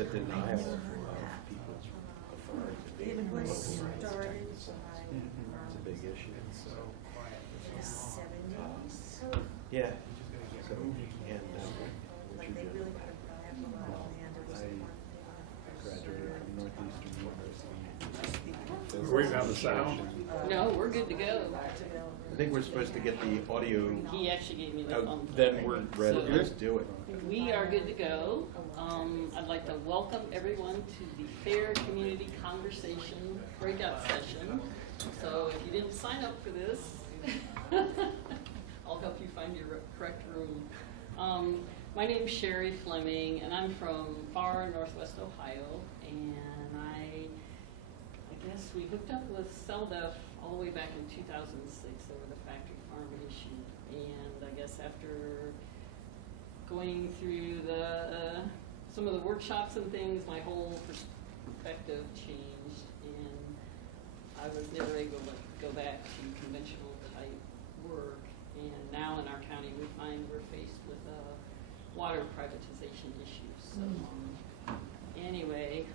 the denial of people's authority to be It was voting rights started exercise. by It's a big issue. the 70s. Yeah. So, and Like they really put a lot of land. It was I graduated from Northeastern University. We're waiting on the sound. No, we're good to go. I think we're supposed to get the audio. He actually gave me the Oh, thumbs up. then we're ready. So- Let's do it. We are good to go. I'd like to welcome everyone to the Fair Community Conversation breakout session. So if you didn't sign up for this, I'll help you find your correct room. My name's Shari Flemming, and I'm from far northwest Ohio, and I guess we hooked up with CELDF all the way back in 2006 over the factory farm issue, and I guess after going through some of the workshops and things, my whole perspective changed, and I was never able to go back to conventional type work. And now in our county, we find we're faced with water privatization issues. So anyway,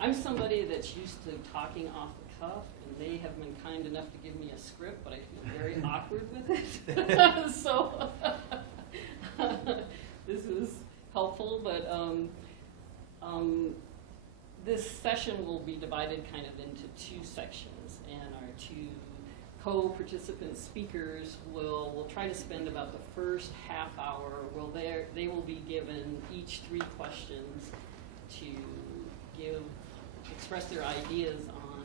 I'm somebody that's used to talking off the cuff, and they have been kind enough to give me a script, but I feel very awkward with it. So this is helpful, but this session will be divided kind of into two sections, and our two co-participant speakers will try to spend about the first half hour. They will be given each 3 questions to express their ideas on,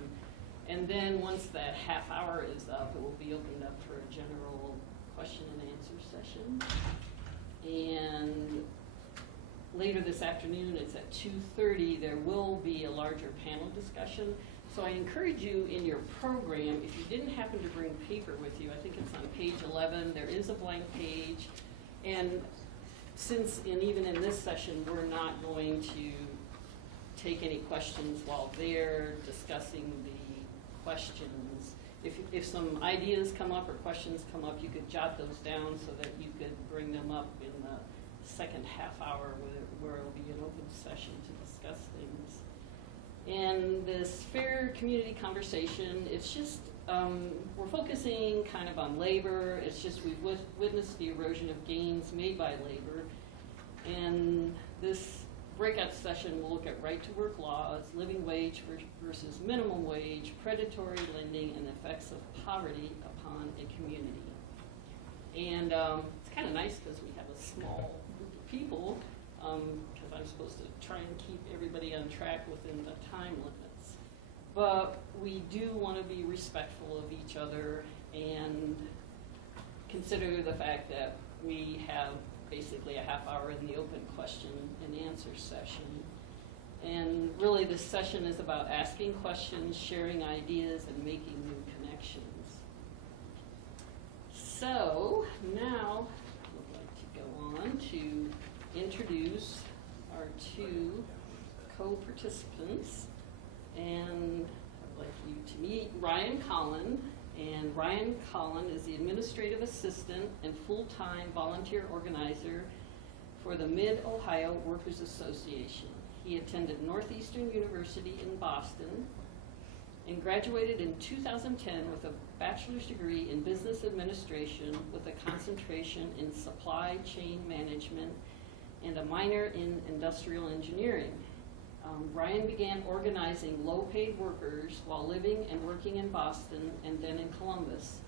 and then once that half hour is up, it will be opened up for a general question and answer session. And later this afternoon, it's at 2:30, there will be a larger panel discussion. So I encourage you in your program, if you didn't happen to bring paper with you, I think it's on page 11, there is a blank page. And even in this session, we're not going to take any questions while they're discussing the questions. If some ideas come up or questions come up, you could jot those down so that you could bring them up in the second half hour where it will be an open session to discuss things. And this fair community conversation, it's just, we're focusing kind of on labor. It's just we've witnessed the erosion of gains made by labor. And this breakout session will look at right-to-work laws, living wage versus minimum wage, predatory lending, and the effects of poverty upon a community. And it's kind of nice because we have a small group of people, because I'm supposed to try and keep everybody on track within the time limits. But we do want to be respectful of each other and consider the fact that we have basically a half hour in the open question and answer session. And really this session is about asking questions, sharing ideas, and making new connections. So now I'd like to go on to introduce our 2 co-participants, and I'd like you to meet Ryan Conlin. And Ryan Conlin is the administrative assistant and full-time volunteer organizer for the Mid-Ohio Workers Association. He attended Northeastern University in Boston and graduated in 2010 with a bachelor's degree in business administration with a concentration in supply chain management and a minor in industrial engineering. Ryan began organizing low-paid workers while living and working in Boston and then in Columbus.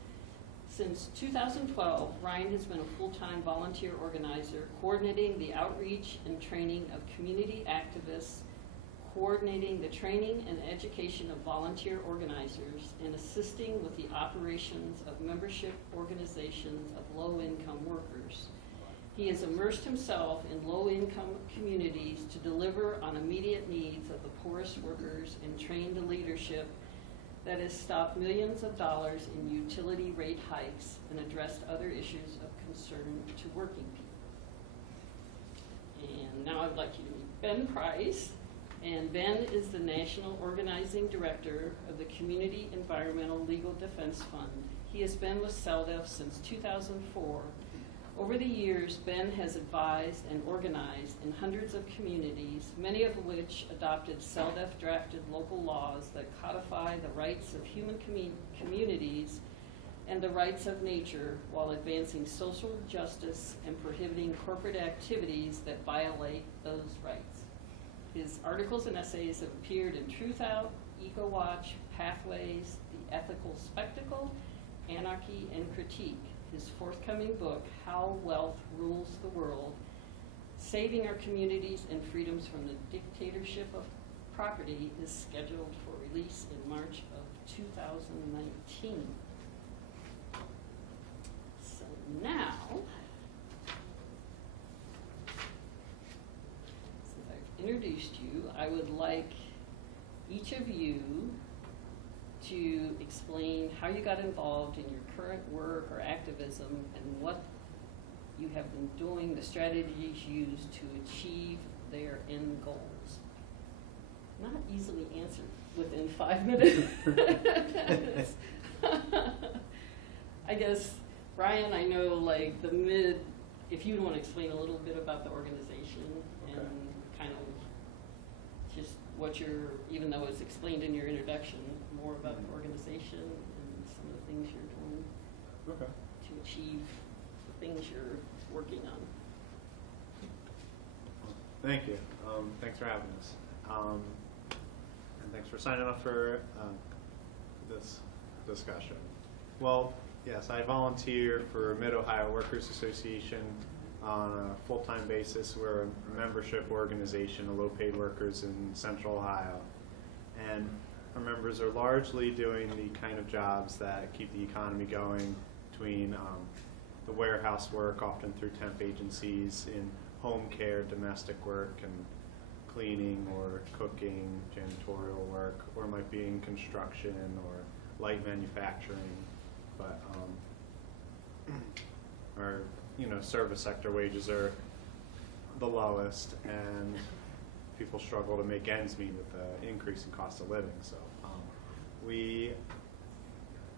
Since 2012, Ryan has been a full-time volunteer organizer, coordinating the outreach and training of community activists, coordinating the training and education of volunteer organizers, and assisting with the operations of membership organizations of low-income workers. He has immersed himself in low-income communities to deliver on immediate needs of the poorest workers and train the leadership that has stopped millions of dollars in utility rate hikes and addressed other issues of concern to working people. And now I'd like you to meet Ben Price. And Ben is the National Organizing Director of the Community Environmental Legal Defense Fund. He has been with CELDF since 2004, Over the years, Ben has advised and organized in hundreds of communities, many of which adopted CELDF drafted local laws that codify the rights of human communities and the rights of nature while advancing social justice and prohibiting corporate activities that violate those rights. His articles and essays have appeared in Truth Out, EcoWatch, Pathways, The Ethical Spectacle, Anarchy and Critique. His forthcoming book, How Wealth Rules the World, Saving Our Communities and Freedoms from the Dictatorship of Property, is scheduled for release in March of 2019. So now, since I've introduced you, I would like each of you to explain how you got involved in your current work or activism and what you have been doing, the strategies used to achieve their end goals. Not easily answered within 5 minutes. I guess, Brian, I know like if you want to explain a little bit about the organization and kind of just what even though it's explained in your introduction, more about the organization and some of the things you're doing to achieve the things you're working on. Thank you. Thanks for having us. And thanks for signing up for this discussion. Well, yes, I volunteer for Mid-Ohio Workers Association on a full-time basis. We're a membership organization of low-paid workers in Central Ohio. And our members are largely doing the kind of jobs that keep the economy going between the warehouse work, often through temp agencies, in home care, domestic work, and cleaning or cooking, janitorial work, or might be in construction or light manufacturing. But our service sector wages are the lowest, and people struggle to make ends meet with the increase in cost of living. So we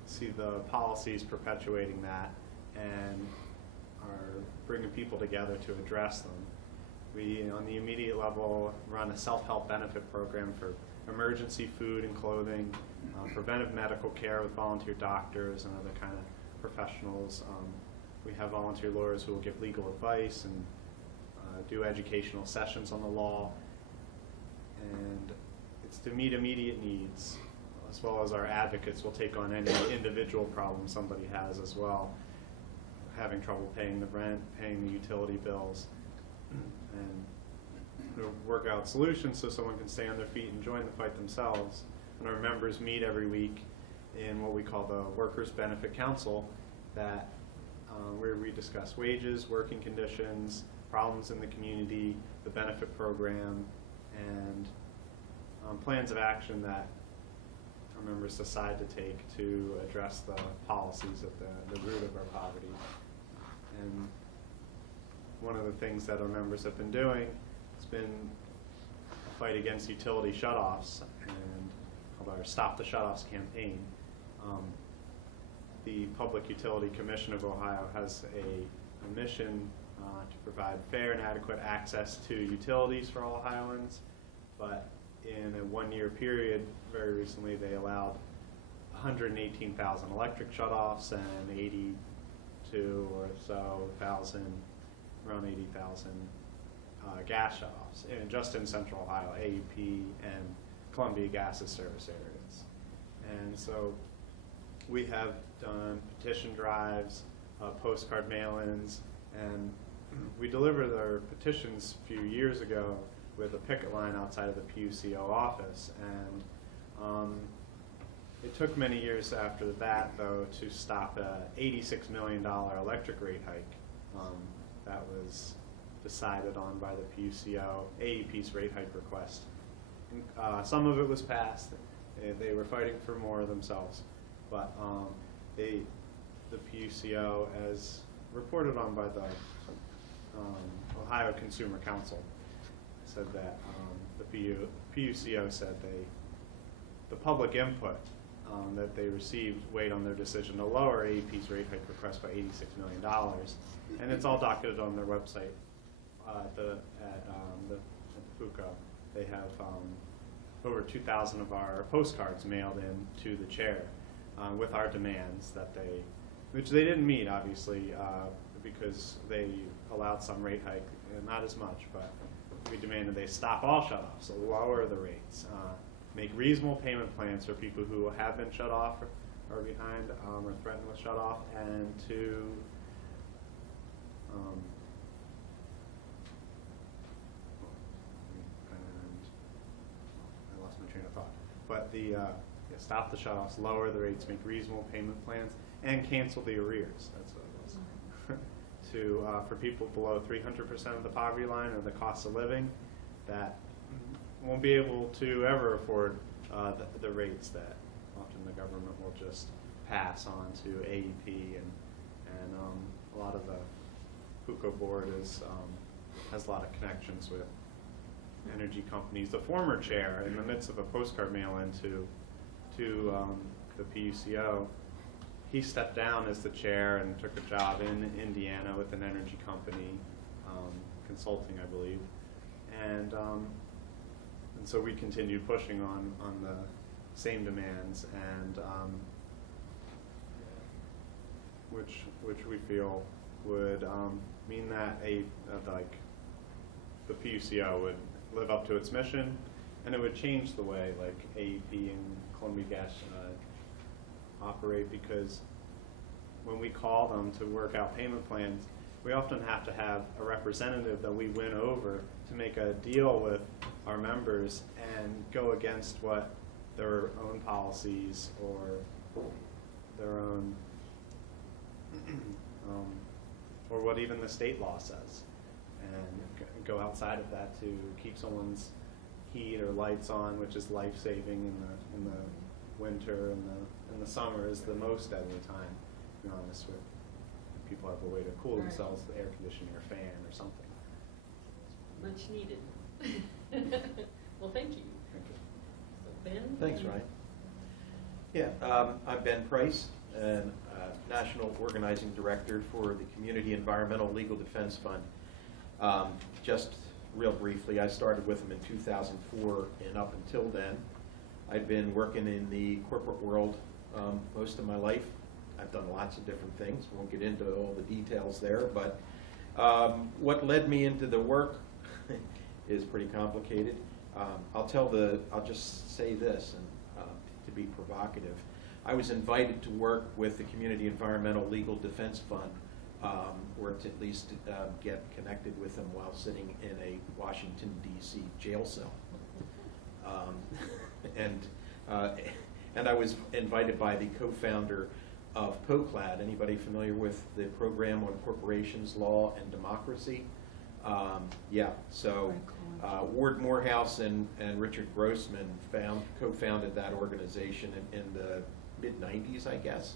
see the policies perpetuating that and are bringing people together to address them. We, on the immediate level, run a self-help benefit program for emergency food and clothing, preventive medical care with volunteer doctors and other kind of professionals. We have volunteer lawyers who will give legal advice and do educational sessions on the law. And it's to meet immediate needs, as well as our advocates will take on any individual problem somebody has as well, having trouble paying the rent, paying the utility bills, and work out solutions so someone can stay on their feet and join the fight themselves. And our members meet every week in what we call the Workers' Benefit Council, where we discuss wages, working conditions, problems in the community, the benefit program, and plans of action that our members decide to take to address the policies at the root of our poverty. And one of the things that our members have been doing has been a fight against utility shutoffs, and called our Stop the Shutoffs campaign. The Public Utility Commission of Ohio has a mission to provide fair and adequate access to utilities for all Ohioans, but in a one-year period, very recently, they allowed 118,000 electric shutoffs and 82 or so thousand, around 80,000 gas shutoffs, and just in Central Ohio, AEP and Columbia Gas's service areas. And so we have done petition drives, postcard mail-ins, and we delivered our petitions a few years ago with a picket line outside of the PUCO office. And it took many years after that, though, to stop a $86 million electric rate hike that was decided on by the PUCO, AEP's rate hike request. And, some of it was passed. They were fighting for more themselves. But the PUCO, as reported on by the Ohio Consumer Council, said that the PUCO said the public input that they received weighed on their decision to lower AEP's rate hike request by $86 million. And it's all docketed on their website at the FUCO. They have over 2,000 of our postcards mailed in to the chair with our demands that which they didn't meet, obviously, because they allowed some rate hike, not as much, but we demanded they stop all shutoffs, so lower the rates, make reasonable payment plans for people who have been shut off or behind or threatened with shut off, and to I lost my train of thought. But stop the shutoffs, lower the rates, make reasonable payment plans, and cancel the arrears. That's what it was. For people below 300% of the poverty line or the cost of living that won't be able to ever afford the rates that often the government will just pass on to AEP, and a lot of the FUCO board has a lot of connections with energy companies. The former chair, in the midst of a postcard mail-in to the PUCO, he stepped down as the chair and took a job in Indiana with an energy company, consulting, I believe, and so we continued pushing on the same demands, and which we feel would mean that the PUCO would live up to its mission, and it would change the way AEP and Columbia Gas operate, because when we call them to work out payment plans, we often have to have a representative that we win over to make a deal with our members and go against what their own policies or their own or what even the state law says, and go outside of that to keep someone's heat or lights on, which is life-saving in the winter, and the summer is the most deadly time, to be honest, with people have a way to cool themselves, the air conditioning or fan or something. Much needed. Well, thank you. Thank you. So Ben? Thanks, Ryan. Yeah, I'm Ben Price, and National Organizing Director for the Community Environmental Legal Defense Fund. Just real briefly, I started with them in 2004, and up until then, I'd been working in the corporate world most of my life. I've done lots of different things. Won't get into all the details there, but what led me into the work is pretty complicated. I'll just say this, and to be provocative. I was invited to work with the Community Environmental Legal Defense Fund, or to at least get connected with them while sitting in a Washington, D.C. jail cell. And I was invited by the co-founder of POCLAD. Anybody familiar with the Program on Corporations, Law, and Democracy? Yeah, so Ward Morehouse and Richard Grossman co-founded that organization in the mid-90s, I guess.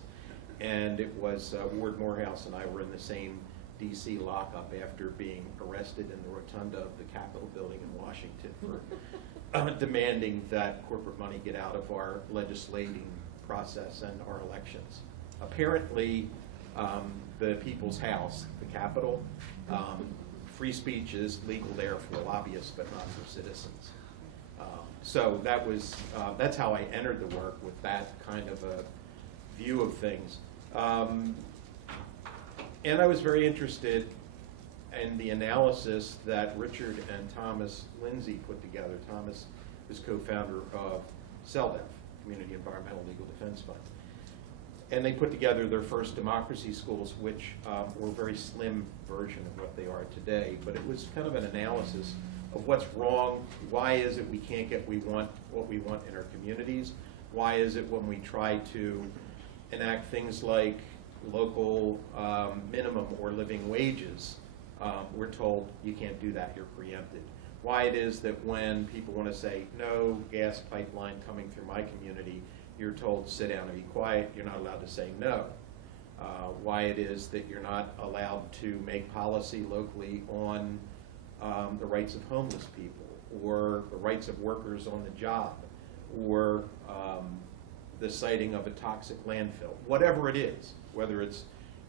And it was Ward Morehouse and I were in the same D.C. lockup after being arrested in the rotunda of the Capitol building in Washington for demanding that corporate money get out of our legislating process and our elections. Apparently, the People's House, the Capitol, free speech is legal there for lobbyists, but not for citizens. So that's how I entered the work, with that kind of a view of things. And I was very interested in the analysis that Richard and Thomas Lindsay put together. Thomas is co-founder of CELDF, Community Environmental Legal Defense Fund. And they put together their first democracy schools, which were a very slim version of what they are today. But it was kind of an analysis of what's wrong, why is it we can't get what we want in our communities, why is it when we try to enact things like local minimum or living wages, we're told you can't do that, you're preempted. Why it is that when people want to say no gas pipeline coming through my community, you're told sit down and be quiet, you're not allowed to say no. Why it is that you're not allowed to make policy locally on the rights of homeless people, or the rights of workers on the job, or the siting of a toxic landfill, whatever it is, whether it's,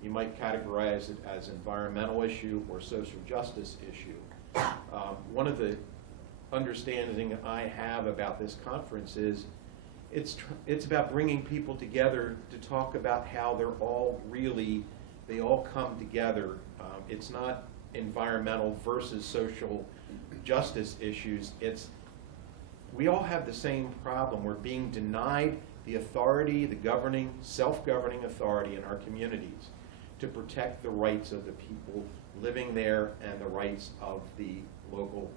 you might categorize it as environmental issue or social justice issue. One of the understanding I have about this conference is it's about bringing people together to talk about how they all come together. It's not environmental versus social justice issues. We all have the same problem. We're being denied the authority, the self-governing authority in our communities to protect the rights of the people living there and the rights of the local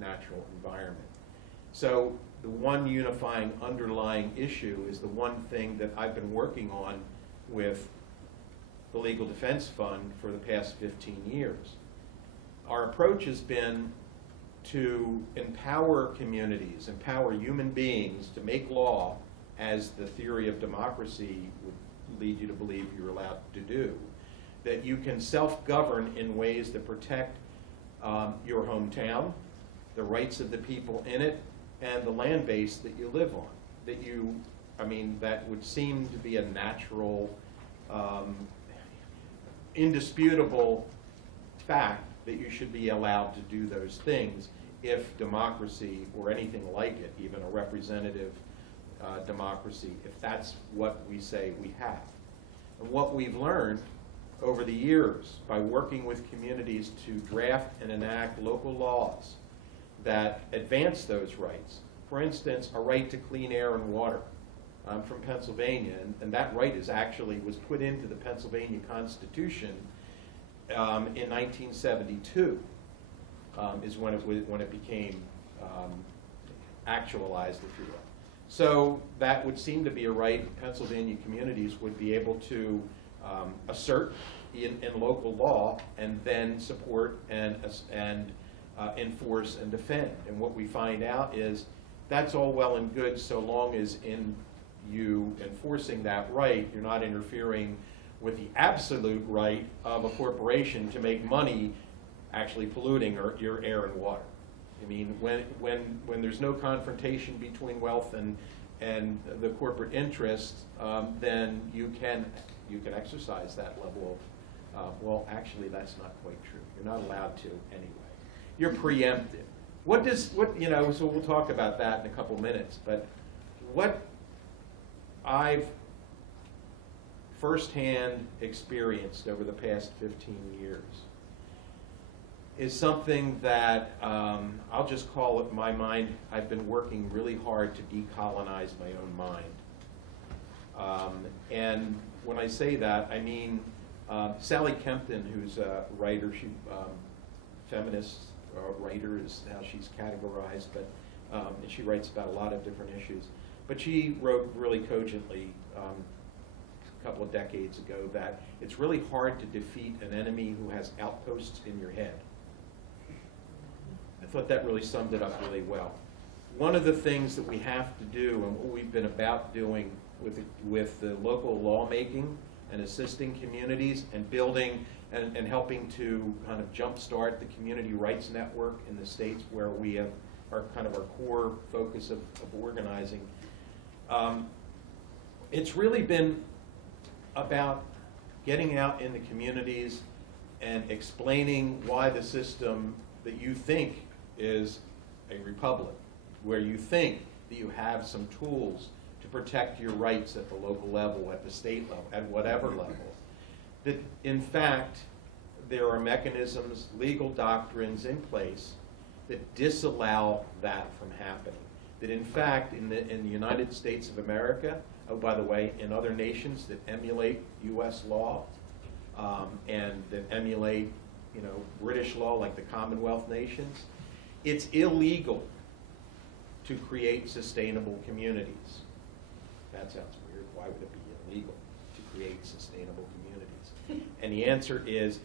natural environment. So the one unifying underlying issue is the one thing that I've been working on with the Legal Defense Fund for the past 15 years. Our approach has been to empower communities, empower human beings to make law as the theory of democracy would lead you to believe you're allowed to do, that you can self-govern in ways that protect your hometown, the rights of the people in it, and the land base that you live on. That would seem to be a natural, indisputable fact that you should be allowed to do those things if democracy, or anything like it, even a representative democracy, if that's what we say we have. And what we've learned over the years by working with communities to draft and enact local laws that advance those rights. For instance, a right to clean air and water. I'm from Pennsylvania, and that right was put into the Pennsylvania Constitution in 1972, is when it became actualized, if you will. So that would seem to be a right Pennsylvania communities would be able to assert in local law and then support and enforce and defend. And what we find out is that's all well and good so long as in you enforcing that right, you're not interfering with the absolute right of a corporation to make money actually polluting your air and water. I mean, when there's no confrontation between wealth and the corporate interest, then you can exercise that level of, well, actually that's not quite true. You're not allowed to anyway. You're preempted. So we'll talk about that in a couple minutes, but what I've firsthand experienced over the past 15 years is something that I'll just call it my mind. I've been working really hard to decolonize my own mind. And when I say that, I mean Sally Kempton, who's a writer, feminist writer is how she's categorized, but and she writes about a lot of different issues. But she wrote really cogently a couple of decades ago that it's really hard to defeat an enemy who has outposts in your head. I thought that really summed it up really well. One of the things that we have to do, and what we've been about doing with the local lawmaking and assisting communities and building and helping to kind of jumpstart the community rights network in the states where we have our core focus of organizing. It's really been about getting out in the communities and explaining why the system that you think is a republic, where you think that you have some tools to protect your rights at the local level, at the state level, at whatever level, that in fact there are mechanisms, legal doctrines in place that disallow that from happening. That in fact in the United States of America, oh by the way, in other nations that emulate U.S. law and that emulate British law like the Commonwealth nations, it's illegal to create sustainable communities. That sounds weird. Why would it be illegal to create sustainable communities? And the answer is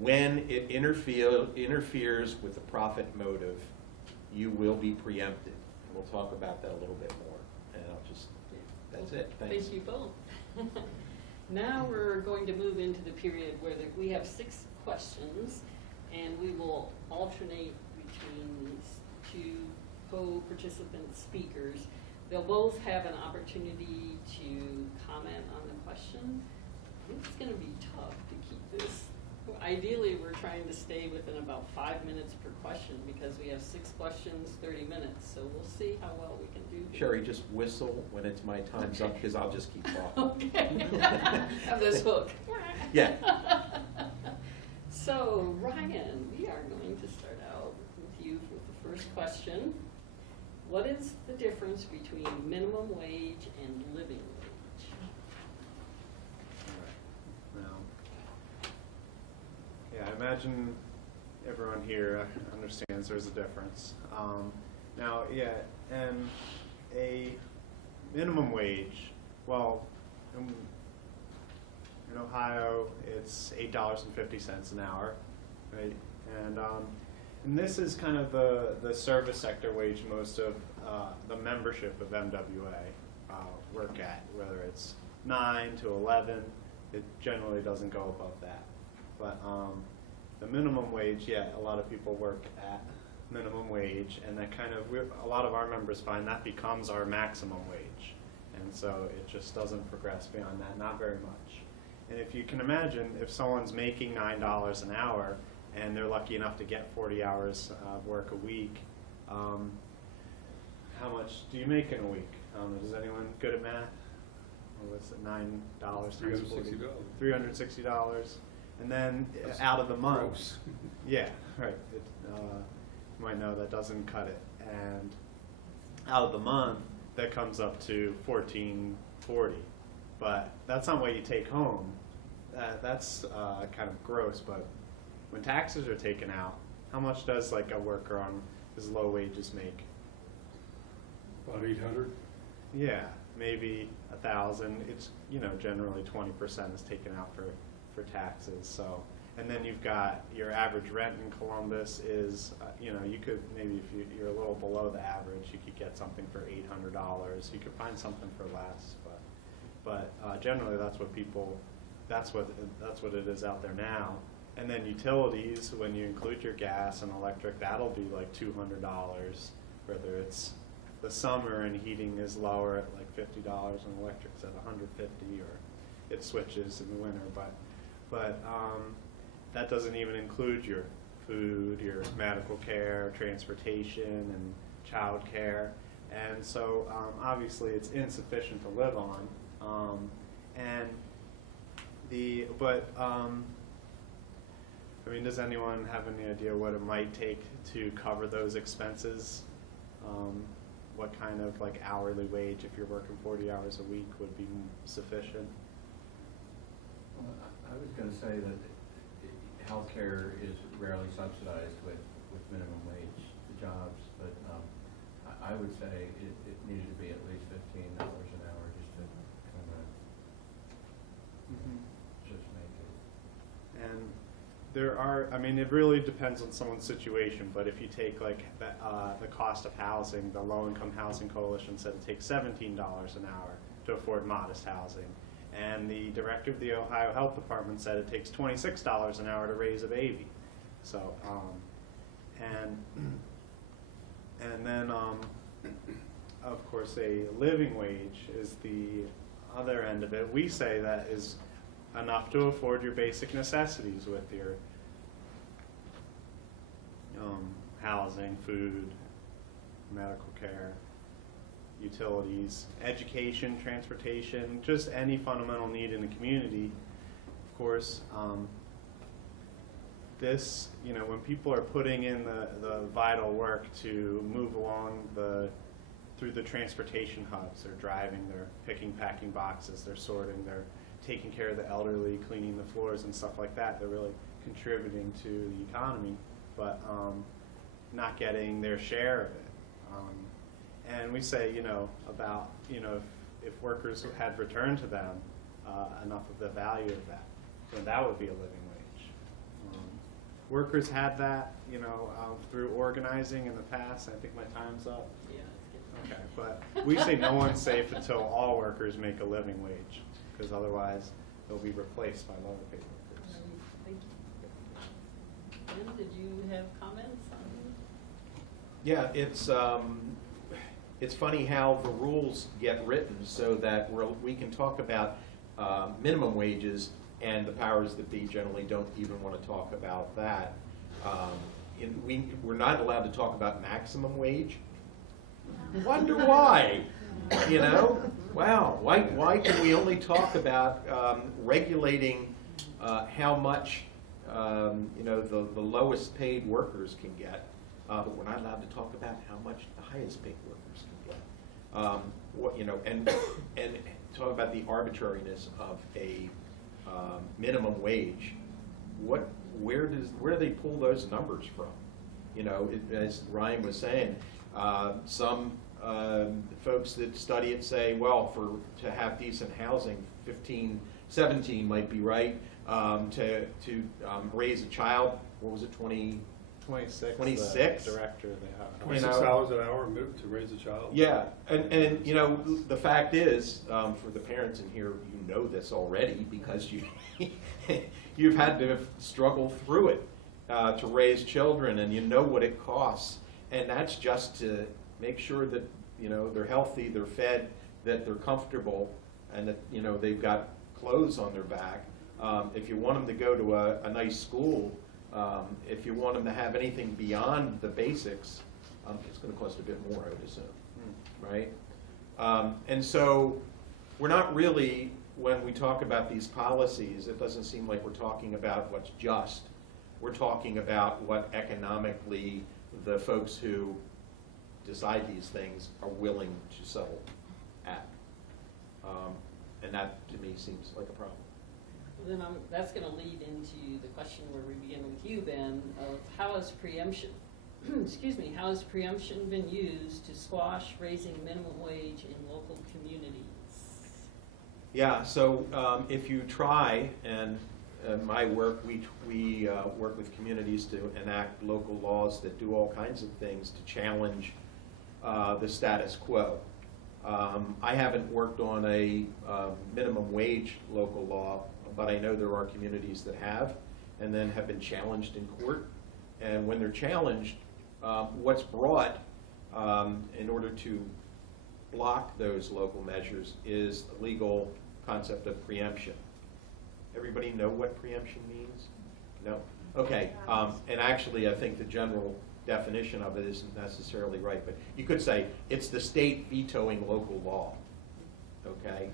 when it interferes with the profit motive, you will be preempted. And we'll talk about that a little bit more. And that's it. Thanks. Thank you both. Now we're going to move into the period where we have 6 questions, and we will alternate between these 2 co-participant speakers. They'll both have an opportunity to comment on the question. I think it's going to be tough to keep this. Ideally, we're trying to stay within about 5 minutes per question because we have 6 questions, 30 minutes. So we'll see how well we can do. Sherry, just whistle when it's my time's up, because I'll just keep talking. Okay. Have this hook. Yeah. So, Ryan, we are going to start out with you with the first question. What is the difference between minimum wage and living wage? Now, yeah, I imagine everyone here understands there's a difference. Now, yeah, and a minimum wage, well, in Ohio, it's $8.50 an hour, right? And this is kind of the service sector wage most of the membership of MWA work at, whether it's 9 to 11, it generally doesn't go above that. But the minimum wage, yeah, a lot of people work at minimum wage, and that kind of, a lot of our members find that becomes our maximum wage. And so it just doesn't progress beyond that, not very much. And if you can imagine, if someone's making $9 an hour and they're lucky enough to get 40 hours of work a week, how much do you make in a week? Is anyone good at math? What's it, $9 times 40? $360. And then out of the month, Gross. yeah, right. You might know that doesn't cut it. And out of the month, that comes up to $1,440. But that's not what you take home. That's kind of gross. But when taxes are taken out, how much does like a worker on his low wages make? About 800. Yeah, maybe 1,000. It's, you know, generally 20% is taken out for taxes. So, and then you've got your average rent in Columbus is, you know, you could maybe if you're a little below the average, you could get something for $800. You could find something for less, but generally that's what people, that's what it is out there now. And then utilities, when you include your gas and electric, that'll be like $200. Whether it's the summer and heating is lower at like $50 and electric's at $150, or it switches in the winter. But that doesn't even include your food, your medical care, transportation, and child care. And so obviously it's insufficient to live on. I mean, does anyone have any idea what it might take to cover those expenses? What kind of like hourly wage, if you're working 40 hours a week, would be sufficient? Well, I was going to say that healthcare is rarely subsidized with minimum wage jobs, but I would say it needed to be at least $15 an hour just to kind of just make it. And there are, I mean, it really depends on someone's situation, but if you take like the cost of housing, the Low Income Housing Coalition said it takes $17 an hour to afford modest housing. And the director of the Ohio Health Department said it takes $26 an hour to raise a baby. So, and then, of course, a living wage is the other end of it. We say that is enough to afford your basic necessities with your housing, food, medical care, utilities, education, transportation, just any fundamental need in the community. Of course, this, you know, when people are putting in the vital work to move along through the transportation hubs, they're driving, they're picking, packing boxes, they're sorting, they're taking care of the elderly, cleaning the floors and stuff like that. They're really contributing to the economy, but not getting their share of it. And we say, you know, about, you know, if workers had returned to them enough of the value of that, then that would be a living wage. Workers had that, you know, through organizing in the past. I think my time's up. Yeah, let's get Okay, but we say no one's safe until all workers make a living wage, because otherwise they'll be replaced by lower paid workers. Thank you. Ben, did you have comments on? Yeah, it's it's funny how the rules get written so that we can talk about minimum wages, and the powers that be generally don't even want to talk about that. We're not allowed to talk about maximum wage. Wonder why? You know, wow. Why can we only talk about regulating how much the lowest paid workers can get, but we're not allowed to talk about how much the highest paid workers can get. And talk about the arbitrariness of a minimum wage. Where do they pull those numbers from? As Ryan was saying, some folks that study it say, well, to have decent housing, 15, 17 might be right. To raise a child, what was it, 26. 26? The director they have. 26 hours an hour moved to raise a child? Yeah, and the fact is, for the parents in here, you know this already because you've had to struggle through it to raise children, and you know what it costs. And that's just to make sure that they're healthy, they're fed, that they're comfortable, and that they've got clothes on their back. If you want them to go to a nice school, if you want them to have anything beyond the basics, it's going to cost a bit more, I would assume, right? And so we're not really, when we talk about these policies, it doesn't seem like we're talking about what's just. We're talking about what economically the folks who decide these things are willing to settle at. And that, to me, seems like a problem. Then that's going to lead into the question where we begin with you, Ben, of how has preemption, how has preemption been used to squash raising minimum wage in local communities? Yeah, so if you try, and my work, we work with communities to enact local laws that do all kinds of things to challenge the status quo. I haven't worked on a minimum wage local law, but I know there are communities that have, and then have been challenged in court. And when they're challenged, what's brought in order to block those local measures is the legal concept of preemption. Everybody know what preemption means? No? Okay, and actually I think the general definition of it isn't necessarily right, but you could say it's the state vetoing local law, okay?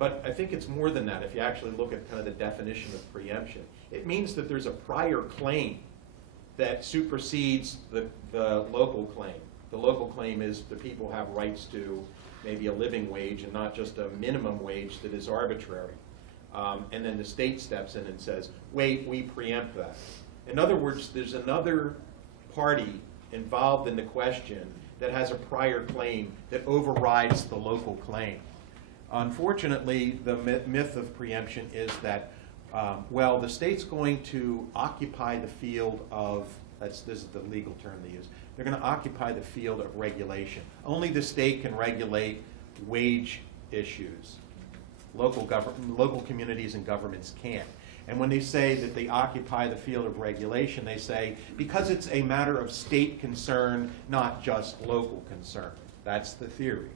But I think it's more than that if you actually look at kind of the definition of preemption. It means that there's a prior claim that supersedes the local claim. The local claim is the people have rights to maybe a living wage and not just a minimum wage that is arbitrary. And then the state steps in and says, wait, we preempt that. In other words, there's another party involved in the question that has a prior claim that overrides the local claim. Unfortunately, the myth of preemption is that, well, the state's going to occupy the field of, this is the legal term they use, they're going to occupy the field of regulation. Only the state can regulate wage issues. Local communities and governments can't. And when they say that they occupy the field of regulation, they say, because it's a matter of state concern, not just local concern. That's the theory.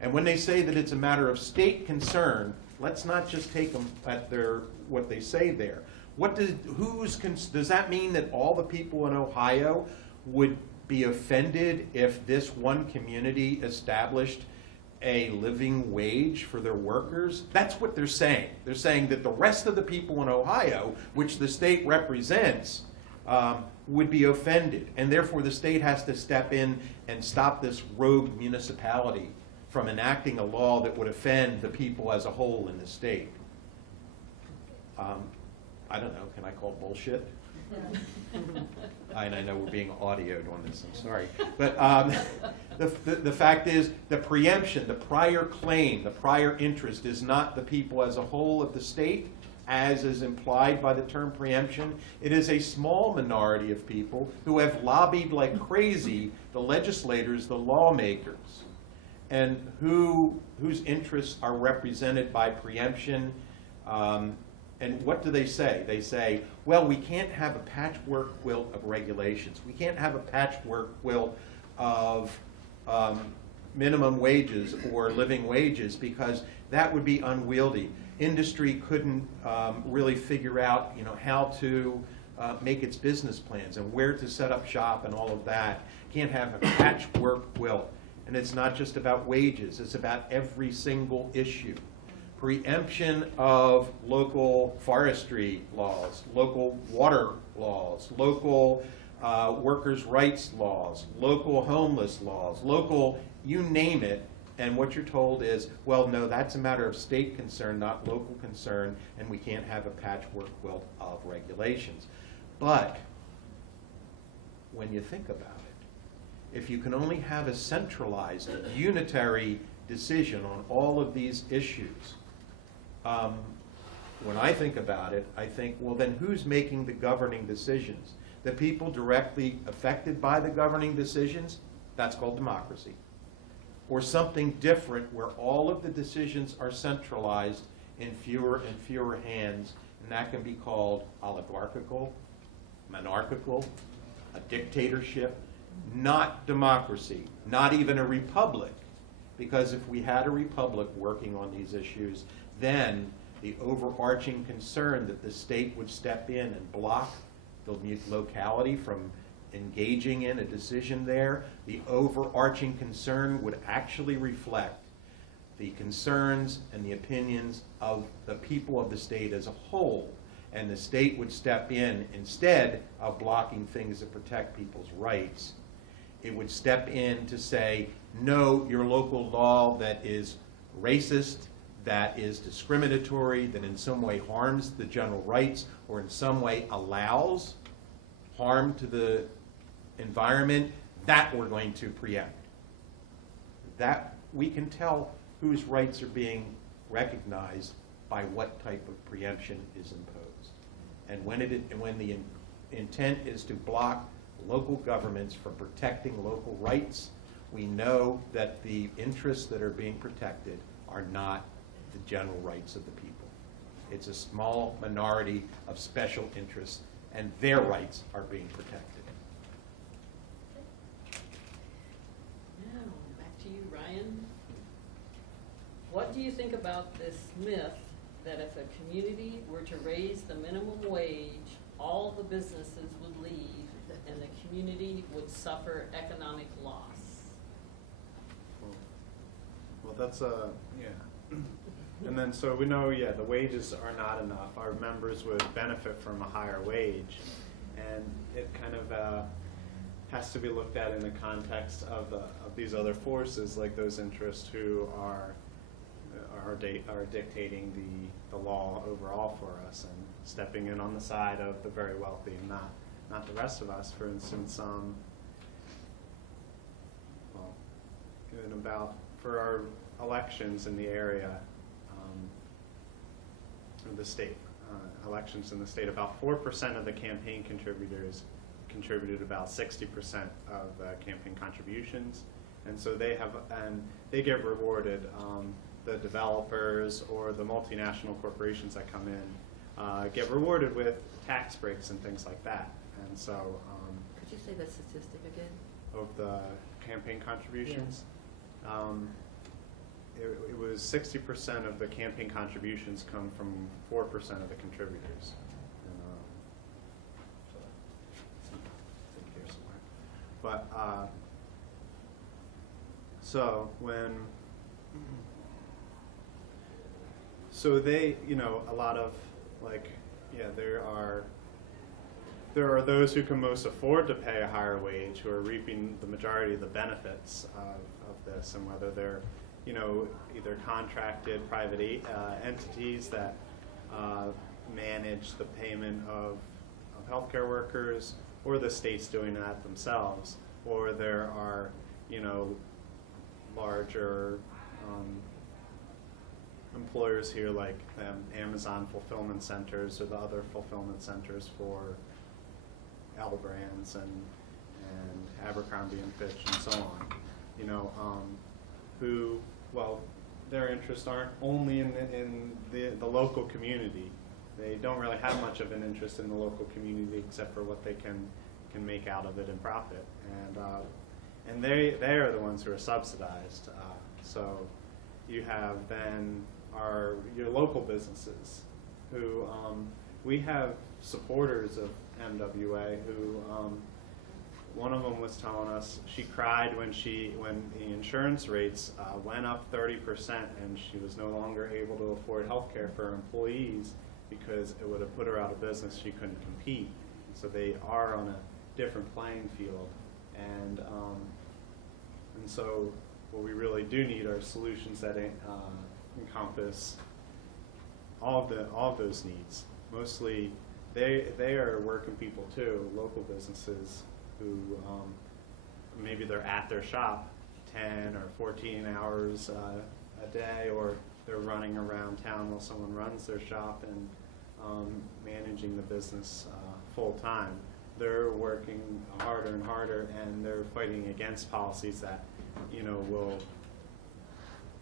And when they say that it's a matter of state concern, let's not just take them at what they say there. Does that mean that all the people in Ohio would be offended if this one community established a living wage for their workers? That's what they're saying. They're saying that the rest of the people in Ohio, which the state represents, would be offended, and therefore the state has to step in and stop this rogue municipality from enacting a law that would offend the people as a whole in the state. I don't know, can I call it bullshit? And I know we're being audioed on this, I'm sorry. But the fact is, the preemption, the prior claim, the prior interest is not the people as a whole of the state, as is implied by the term preemption. It is a small minority of people who have lobbied like crazy, the legislators, the lawmakers, and whose interests are represented by preemption. And what do they say? They say, well, we can't have a patchwork quilt of regulations. We can't have a patchwork quilt of minimum wages or living wages, because that would be unwieldy. Industry couldn't really figure out, how to make its business plans and where to set up shop and all of that. Can't have a patchwork quilt. And it's not just about wages, it's about every single issue. Preemption of local forestry laws, local water laws, local workers' rights laws, local homeless laws, local, you name it, and what you're told is, well, no, that's a matter of state concern, not local concern, and we can't have a patchwork quilt of regulations. But when you think about it, if you can only have a centralized, unitary decision on all of these issues, when I think about it, I think, well, then who's making the governing decisions? The people directly affected by the governing decisions? That's called democracy. Or something different where all of the decisions are centralized in fewer and fewer hands, and that can be called oligarchical, monarchical, a dictatorship, not democracy, not even a republic. Because if we had a republic working on these issues, then the overarching concern that the state would step in and block the locality from engaging in a decision there, the overarching concern would actually reflect the concerns and the opinions of the people of the state as a whole. And the state would step in, instead of blocking things that protect people's rights, it would step in to say, no, your local law that is racist, that is discriminatory, that in some way harms the general rights, or in some way allows harm to the environment, that we're going to preempt. That we can tell whose rights are being recognized by what type of preemption is imposed. And when the intent is to block local governments from protecting local rights, we know that the interests that are being protected are not the general rights of the people. It's a small minority of special interests, and their rights are being protected. Now, back to you, Ryan. What do you think about this myth that if a community were to raise the minimum wage, all the businesses would leave and the community would suffer economic loss? Well, that's yeah. And then, so we know, yeah, the wages are not enough. Our members would benefit from a higher wage. And it kind of has to be looked at in the context of these other forces, like those interests who are dictating the law overall for us and stepping in on the side of the very wealthy and not the rest of us. For instance, for our elections in the area, the state elections in the state, about 4% of the campaign contributors contributed about 60% of the campaign contributions, and so they get rewarded. The developers or the multinational corporations that come in get rewarded with tax breaks and things like that. And so, Could you say that statistic again? of the campaign contributions. It was 60% of the campaign contributions come from 4% of the contributors. And, so it's in here somewhere. But so they, a lot of there are those who can most afford to pay a higher wage who are reaping the majority of the benefits of this, and whether they're either contracted private entities that manage the payment of healthcare workers, or the state's doing that themselves, or there are larger employers here like Amazon fulfillment centers or the other fulfillment centers for L Brands and Abercrombie and Fitch and so on, who, their interests aren't only in the local community. They don't really have much of an interest in the local community except for what they can make out of it in profit. And and they are the ones who are subsidized. So you have then your local businesses who we have supporters of MWA who one of them was telling us she cried when the insurance rates went up 30% and she was no longer able to afford health care for her employees because it would have put her out of business. She couldn't compete. So they are on a different playing field, and so what we really do need are solutions that encompass all of those needs. Mostly, they are working people too, local businesses who maybe they're at their shop 10 or 14 hours a day, or they're running around town while someone runs their shop and managing the business full time. They're working harder and harder, and they're fighting against policies that, will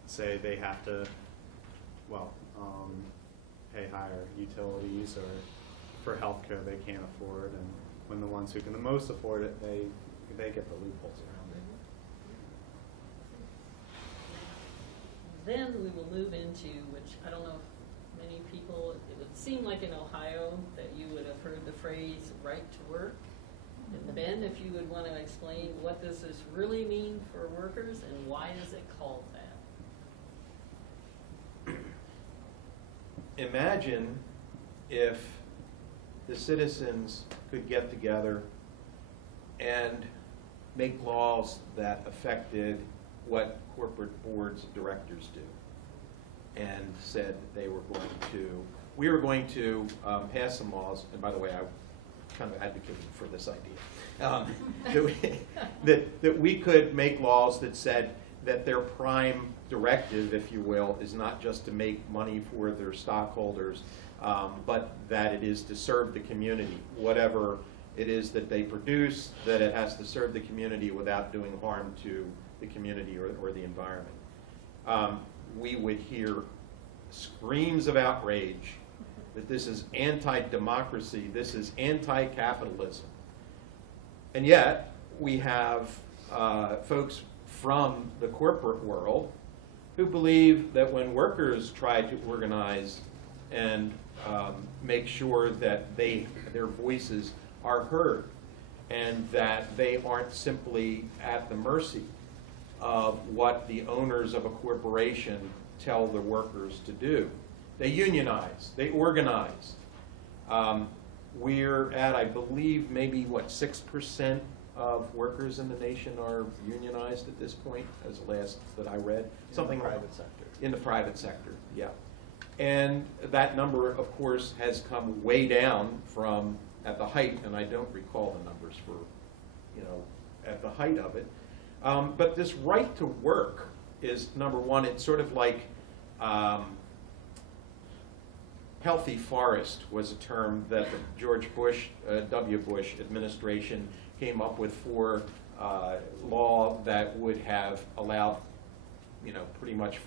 say they have to, pay higher utilities or for health care they can't afford, and when the ones who can the most afford it, they get the loopholes around it. Then we will move into, which I don't know if many people, it would seem like in Ohio that you would have heard the phrase right to work. And Ben, if you would want to explain what does this really mean for workers and why is it called that? Imagine if the citizens could get together and make laws that affected what corporate boards of directors do, and said we were going to pass some laws, and by the way, I kind of advocating for this idea, that we could make laws that said that their prime directive, if you will, is not just to make money for their stockholders, but that it is to serve the community. Whatever it is that they produce, that it has to serve the community without doing harm to the community or the environment. We would hear screams of outrage that this is anti-democracy, this is anti-capitalism. And yet, we have folks from the corporate world who believe that when workers try to organize and make sure that their voices are heard and that they aren't simply at the mercy of what the owners of a corporation tell the workers to do. They unionize, they organize. We're at, I believe, maybe 6% of workers in the nation are unionized at this point, as the last that I read. Something in the private sector. In the private sector, yeah. And that number, of course, has come way down from at the height, and I don't recall the numbers for, at the height of it. But this right to work is, number one, it's sort of like healthy forest was a term that the George Bush, W. Bush administration came up with for law that would have allowed, pretty much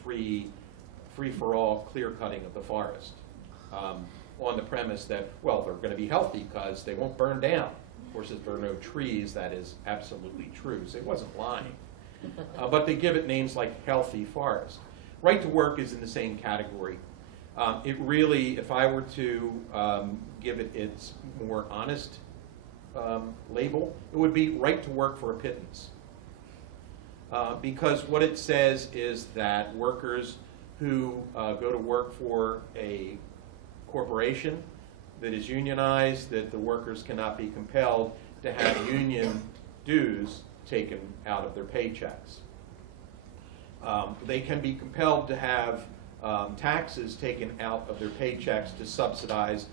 free-for-all clear-cutting of the forest on the premise that, well, they're going to be healthy because they won't burn down. Of course, if there are no trees, that is absolutely true, so it wasn't lying. But they give it names like healthy forest. Right to work is in the same category. It really, if I were to give it its more honest label, it would be right to work for a pittance. Because what it says is that workers who go to work for a corporation that is unionized, that the workers cannot be compelled to have union dues taken out of their paychecks. They can be compelled to have taxes taken out of their paychecks to subsidize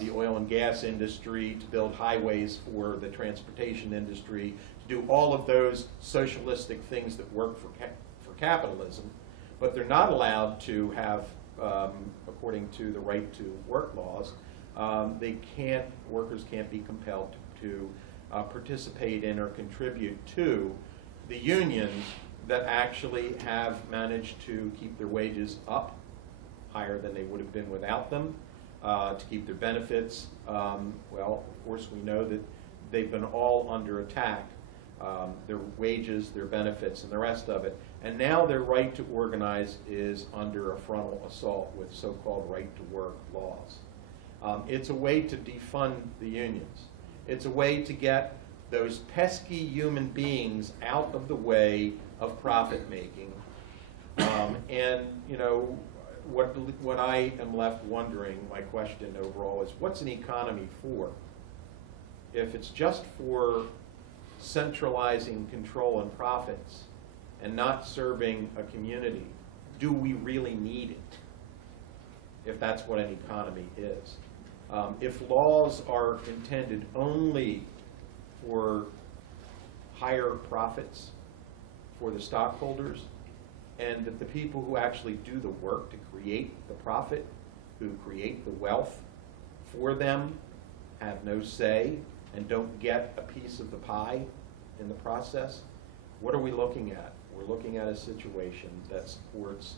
the oil and gas industry, to build highways for the transportation industry, to do all of those socialistic things that work for capitalism, but they're not allowed to have, according to the right to work laws, workers can't be compelled to participate in or contribute to the unions that actually have managed to keep their wages up higher than they would have been without them, to keep their benefits. Well, of course, we know that they've been all under attack their wages, their benefits, and the rest of it. And now their right to organize is under a frontal assault with so-called right-to-work laws. It's a way to defund the unions. It's a way to get those pesky human beings out of the way of profit-making. And, you know, what I am left wondering, my question overall is, what's an economy for? If it's just for centralizing control and profits and not serving a community, do we really need it, if that's what an economy is? If laws are intended only for higher profits for the stockholders, and that the people who actually do the work to create the profit, who create the wealth for them, have no say and don't get a piece of the pie in the process, what are we looking at? We're looking at a situation that supports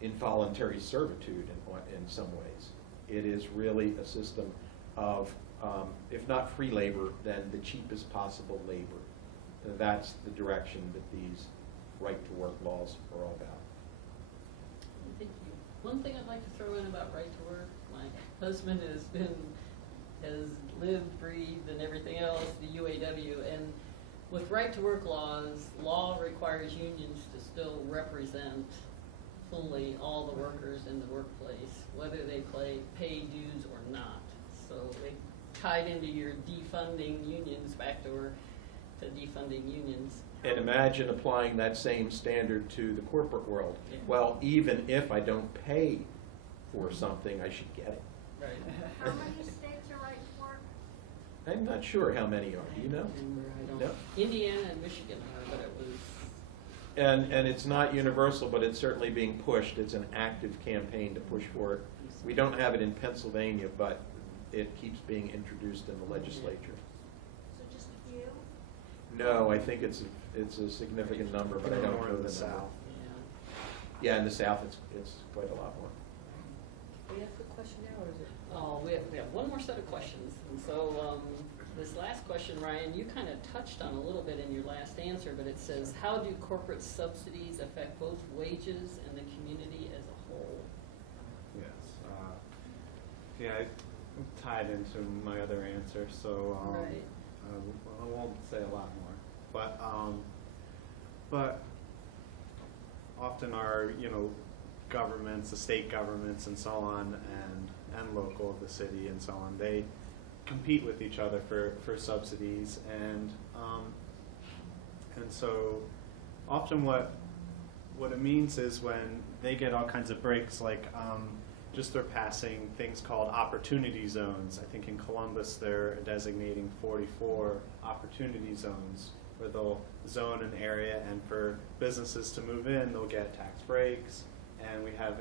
involuntary servitude in some ways. It is really a system of, if not free labor, then the cheapest possible labor. That's the direction that these right-to-work laws are all about. Thank you. One thing I'd like to throw in about right to work, my husband has lived, breathed, and everything else, the UAW, and with right to work laws, law requires unions to still represent fully all the workers in the workplace, whether they pay dues or not. So they tied into your defunding unions, backdoor to defunding unions. And imagine applying that same standard to the corporate world. Yeah. Well, even if I don't pay for something, I should get it. Right. How many states are right to work? I'm not sure how many are. Do you know? I don't. No. Indiana and Michigan are, but it was. And it's not universal, but it's certainly being pushed. It's an active campaign to push for it. We don't have it in Pennsylvania, but it keeps being introduced in the legislature. So just a few? No, I think it's a significant number, but I don't More know in the the number. South. Yeah, in the South, it's quite a lot more. We have a question now, or is it? Oh, we have one more set of questions. And so this last question, Ryan, you kind of touched on a little bit in your last answer, but it says, how do corporate subsidies affect both wages and the community as a whole? Yes. Yeah, it tied into my other answer, so Right. I won't say a lot more. But often our, governments, the state governments and so on, and local of the city and so on, they compete with each other for subsidies, and so often what it means is when they get all kinds of breaks, like just they're passing things called opportunity zones. I think in Columbus they're designating 44 opportunity zones where they'll zone an area, and for businesses to move in, they'll get tax breaks. And we have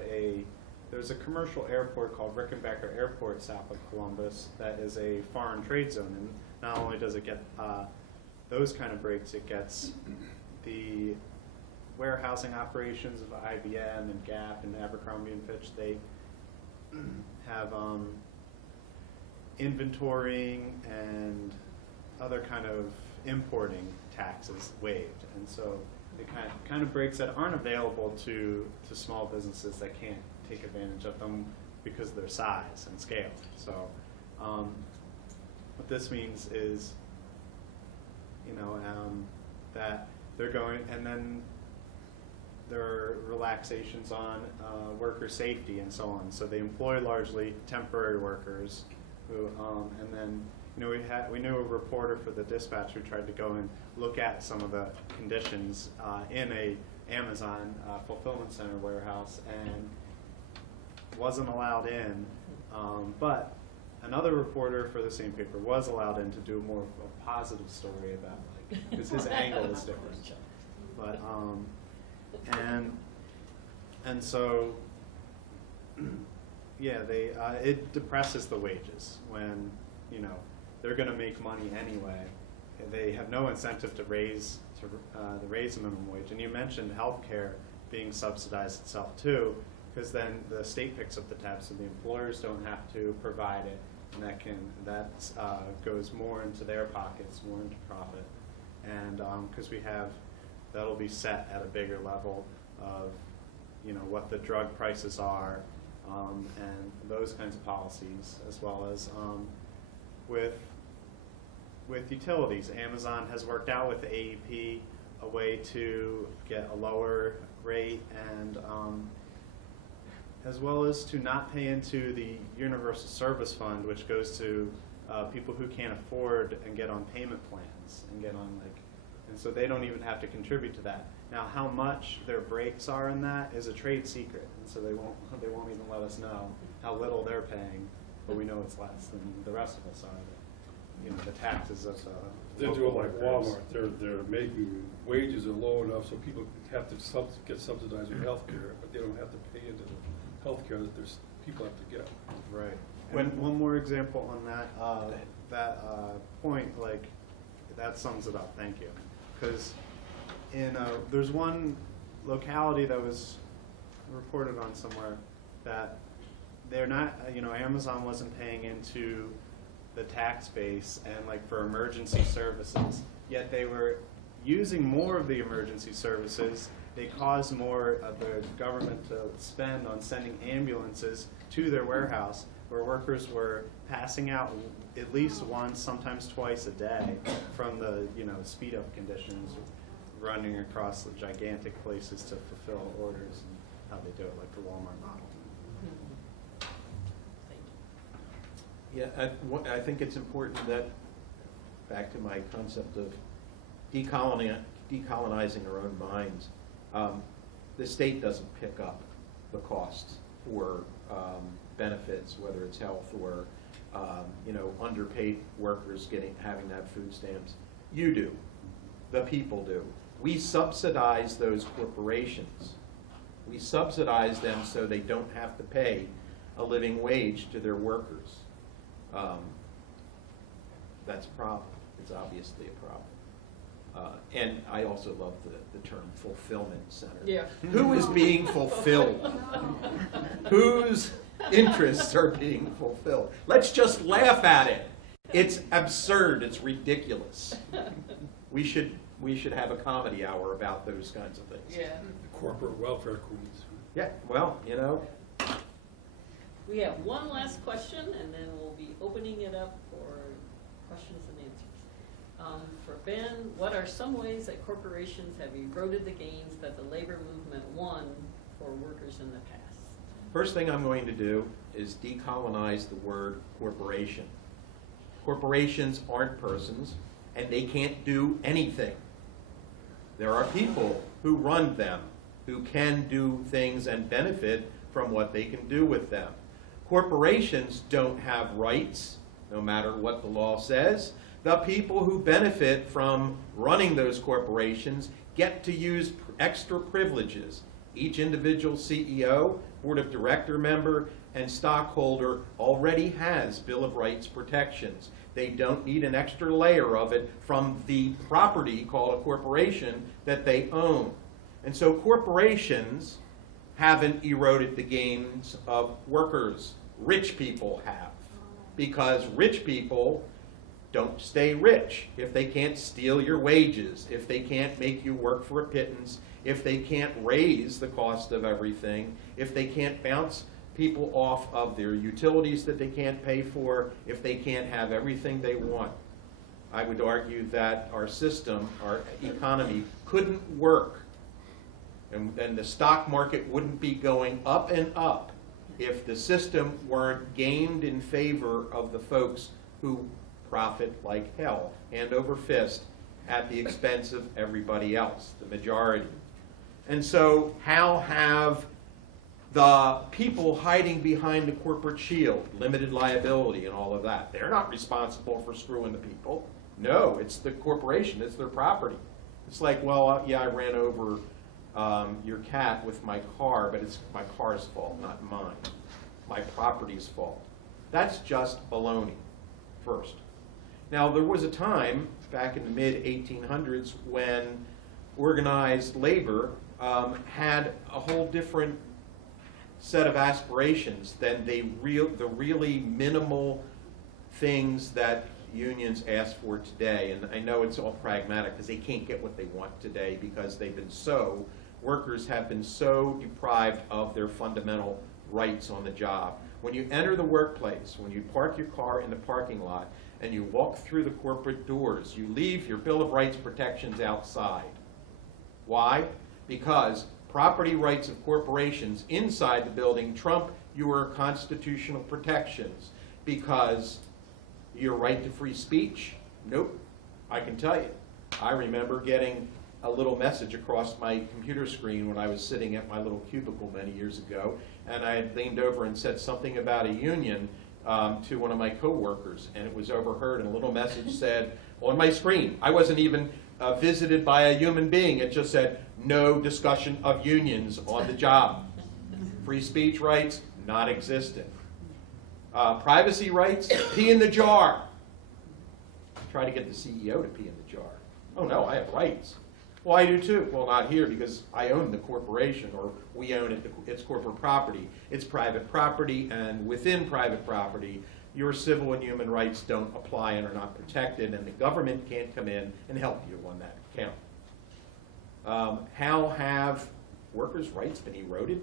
there's a commercial airport called Rickenbacker Airport south of Columbus that is a foreign trade zone. And not only does it get those kind of breaks, it gets the warehousing operations of IBM and Gap and Abercrombie and Fitch. They have inventorying and other kind of importing taxes waived, and so it kind of breaks that aren't available to small businesses that can't take advantage of them because of their size and scale. So what this means is, that they're going, and then there are relaxations on worker safety and so on. So they employ largely temporary workers who, and then we knew a reporter for the Dispatch who tried to go and look at some of the conditions in a Amazon fulfillment center warehouse and wasn't allowed in. But another reporter for the same paper was allowed in to do more of a positive story about, because his angle is different. But and so yeah, it depresses the wages when they're going to make money anyway. They have no incentive to raise the minimum wage. And you mentioned healthcare being subsidized itself too, because then the state picks up the tab, so the employers don't have to provide it, and that goes more into their pockets, more into profit. and because that'll be set at a bigger level of, you know, what the drug prices are, and those kinds of policies, as well as with utilities. Amazon has worked out with the AEP a way to get a lower rate, and as well as to not pay into the Universal Service Fund, which goes to people who can't afford and get on payment plans and get on and so they don't even have to contribute to that. Now, how much their breaks are in that is a trade secret, and so they won't even let us know how little they're paying, but we know it's less than the rest of us are. You know, the taxes of They're local doing like workers. Walmart, they're making wages are low enough so people have to get subsidized with health care, but they don't have to pay into the health care that people have to get. Right. One more example on that point, like, that sums it up. Thank you. Because there's one locality that was reported on somewhere that they're not, you know, Amazon wasn't paying into the tax base and like for emergency services, yet they were using more of the emergency services. They caused more of the government to spend on sending ambulances to their warehouse, where workers were passing out at least once, sometimes twice a day from the, you know, speed up conditions, running across the gigantic places to fulfill orders, and how they do it, like the Walmart model. Yeah, I think it's important that, back to my concept of decolonizing our own minds, the state doesn't pick up the costs for benefits, whether it's health or you know, underpaid workers having that food stamps. You do. The people do. We subsidize those corporations. We subsidize them so they don't have to pay a living wage to their workers. That's a problem. It's obviously a problem. And I also love the term fulfillment center. Yeah. Who is being fulfilled? Whose interests are being fulfilled? Let's just laugh at it. It's absurd. It's ridiculous. We should have a comedy hour about those kinds of things. Yeah. The corporate welfare queens. Yeah, well, you know. We have one last question, and then we'll be opening it up for questions and answers. For Ben, what are some ways that corporations have eroded the gains that the labor movement won for workers in the past? First thing I'm going to do is decolonize the word corporation. Corporations aren't persons, and they can't do anything. There are people who run them, who can do things and benefit from what they can do with them. Corporations don't have rights, no matter what the law says. The people who benefit from running those corporations get to use extra privileges. Each individual CEO, board of director member, and stockholder already has Bill of Rights protections. They don't need an extra layer of it from the property called a corporation that they own. And so corporations haven't eroded the gains of workers. Rich people have. Because rich people don't stay rich if they can't steal your wages, if they can't make you work for a pittance, if they can't raise the cost of everything, if they can't bounce people off of their utilities that they can't pay for, if they can't have everything they want. I would argue that our system, our economy, couldn't work, and the stock market wouldn't be going up and up if the system weren't gamed in favor of the folks who profit like hell, hand over fist, at the expense of everybody else, the majority. And so how have the people hiding behind the corporate shield, limited liability and all of that, they're not responsible for screwing the people. No, it's the corporation, it's their property. It's like, well, yeah, I ran over your cat with my car, but it's my car's fault, not mine. My property's fault. That's just baloney, first. Now, there was a time back in the mid-1800s when organized labor had a whole different set of aspirations than the really minimal things that unions ask for today, and I know it's all pragmatic because they can't get what they want today because workers have been so deprived of their fundamental rights on the job. When you enter the workplace, when you park your car in the parking lot and you walk through the corporate doors, you leave your Bill of Rights protections outside. Why? Because property rights of corporations inside the building trump your constitutional protections. Because your right to free speech? Nope. I can tell you. I remember getting a little message across my computer screen when I was sitting at my little cubicle many years ago, and I had leaned over and said something about a union to one of my coworkers, and it was overheard, and a little message said on my screen. I wasn't even visited by a human being. It just said, no discussion of unions on the job. Free speech rights, not existent. Privacy rights, pee in the jar. Try to get the CEO to pee in the jar. Oh no, I have rights. Well, I do too. Well, not here because I own the corporation, or we own it. It's corporate property. It's private property, and within private property, your civil and human rights don't apply and are not protected, and the government can't come in and help you on that count. How have workers' rights been eroded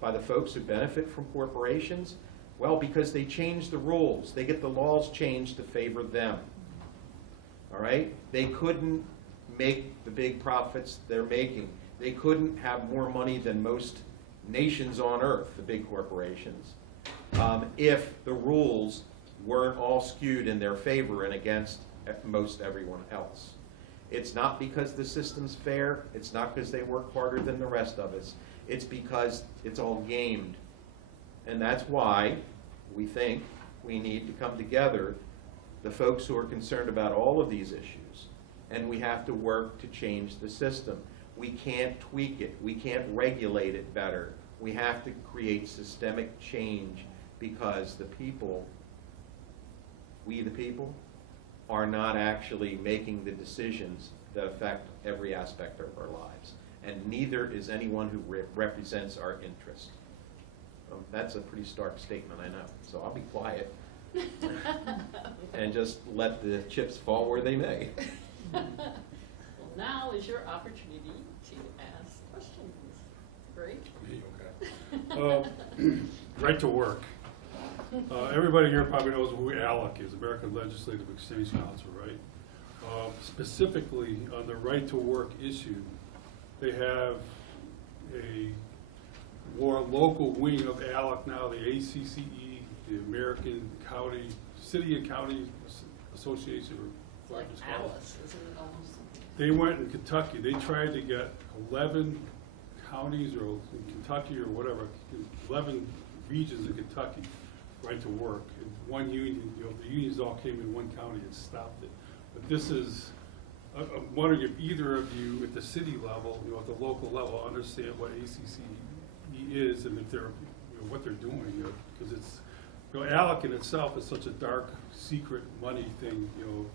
by the folks who benefit from corporations? Well, because they change the rules. They get the laws changed to favor them. All right? They couldn't make the big profits they're making. They couldn't have more money than most nations on earth, the big corporations, if the rules weren't all skewed in their favor and against most everyone else. It's not because the system's fair. It's not because they work harder than the rest of us. It's because it's all gamed. And that's why we think we need to come together, the folks who are concerned about all of these issues, and we have to work to change the system. We can't tweak it. We can't regulate it better. We have to create systemic change because the people, we the people, are not actually making the decisions that affect every aspect of our lives. And neither is anyone who represents our interest. That's a pretty stark statement, I know. So I'll be quiet and just let the chips fall where they may. Well, now is your opportunity to ask questions. Great. Me, okay. Right to work. Everybody here probably knows who ALEC is, American Legislative Exchange Council, right? Specifically on the right to work issue, they have a more local wing of ALEC now, the ACCE, the American County, City and County Association, or Like Alice, isn't it almost? they went in Kentucky. They tried to get 11 counties or in Kentucky or whatever, 11 regions in Kentucky right to work. And one union, the unions all came in one county and stopped it. But this is, I'm wondering if either of you at the city level, at the local level, understand what ACCE is and if they're, what they're doing, because it's, ALEC in itself is such a dark, secret money thing,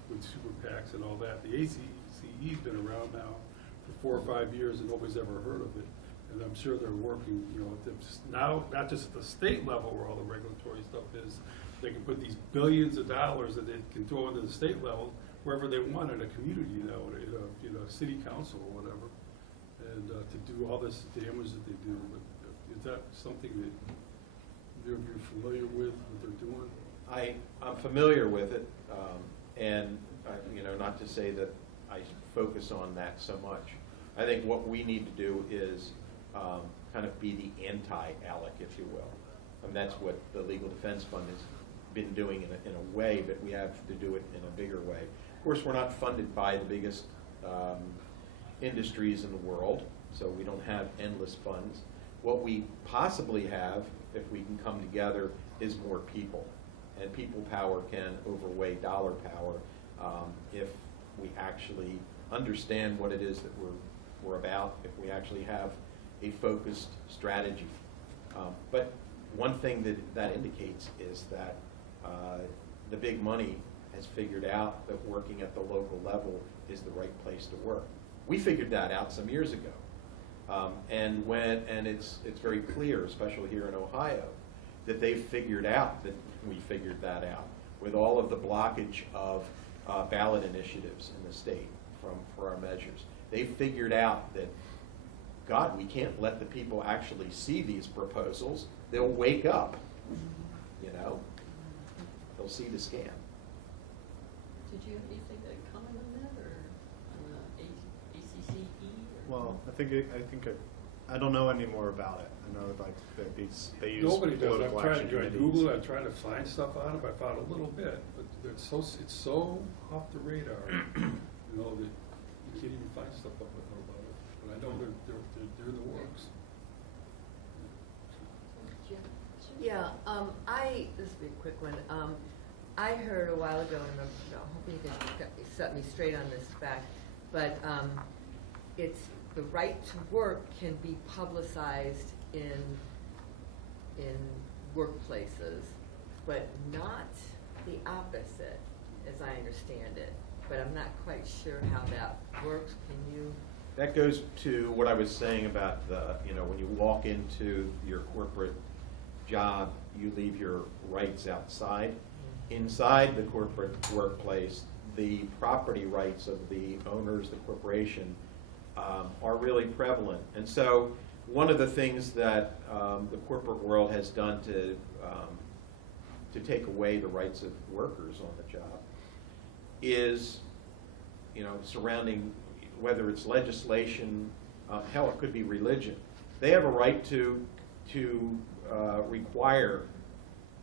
with super PACs and all that. The ACCE's been around now for 4 or 5 years and nobody's ever heard of it. And I'm sure they're working, now, not just at the state level where all the regulatory stuff is, they can put these billions of dollars that they can throw into the state level wherever they want in a community, in a city council or whatever, and to do all this damage that they do. But is that something that you're familiar with, what they're doing? I'm familiar with it, and not to say that I focus on that so much. I think what we need to do is kind of be the anti-ALEC, if you will. And that's what the Legal Defense Fund has been doing in a way, but we have to do it in a bigger way. Of course, we're not funded by the biggest industries in the world, so we don't have endless funds. What we possibly have, if we can come together, is more people. And people power can overweigh dollar power if we actually understand what it is that we're about, if we actually have a focused strategy. But one thing that indicates is that the big money has figured out that working at the local level is the right place to work. We figured that out some years ago. And it's very clear, especially here in Ohio, that they've figured out that we figured that out. with all of the blockage of ballot initiatives in the state for our measures. They figured out that, God, we can't let the people actually see these proposals. They'll wake up, you know? They'll see the scam. Did you have anything to comment on that, or on the ACCE? Well, I don't know any more about it. I know like that they use Nobody does. political action I committees. Googled it, I tried to find stuff out of it, I found a little bit, but it's so off the radar, you know, that you can't even find stuff up about it. But I know they're in the works. Yeah, this will be a quick one. I heard a while ago, and I'm hoping you can set me straight on this fact, but it's the right to work can be publicized in workplaces, but not the opposite, as I understand it. But I'm not quite sure how that works. Can you? That goes to what I was saying about the, you know, when you walk into your corporate job, you leave your rights outside. Inside the corporate workplace, the property rights of the owners, the corporation, are really prevalent. And so one of the things that the corporate world has done to take away the rights of workers on the job is, you know, surrounding whether it's legislation, hell, it could be religion. They have a right to require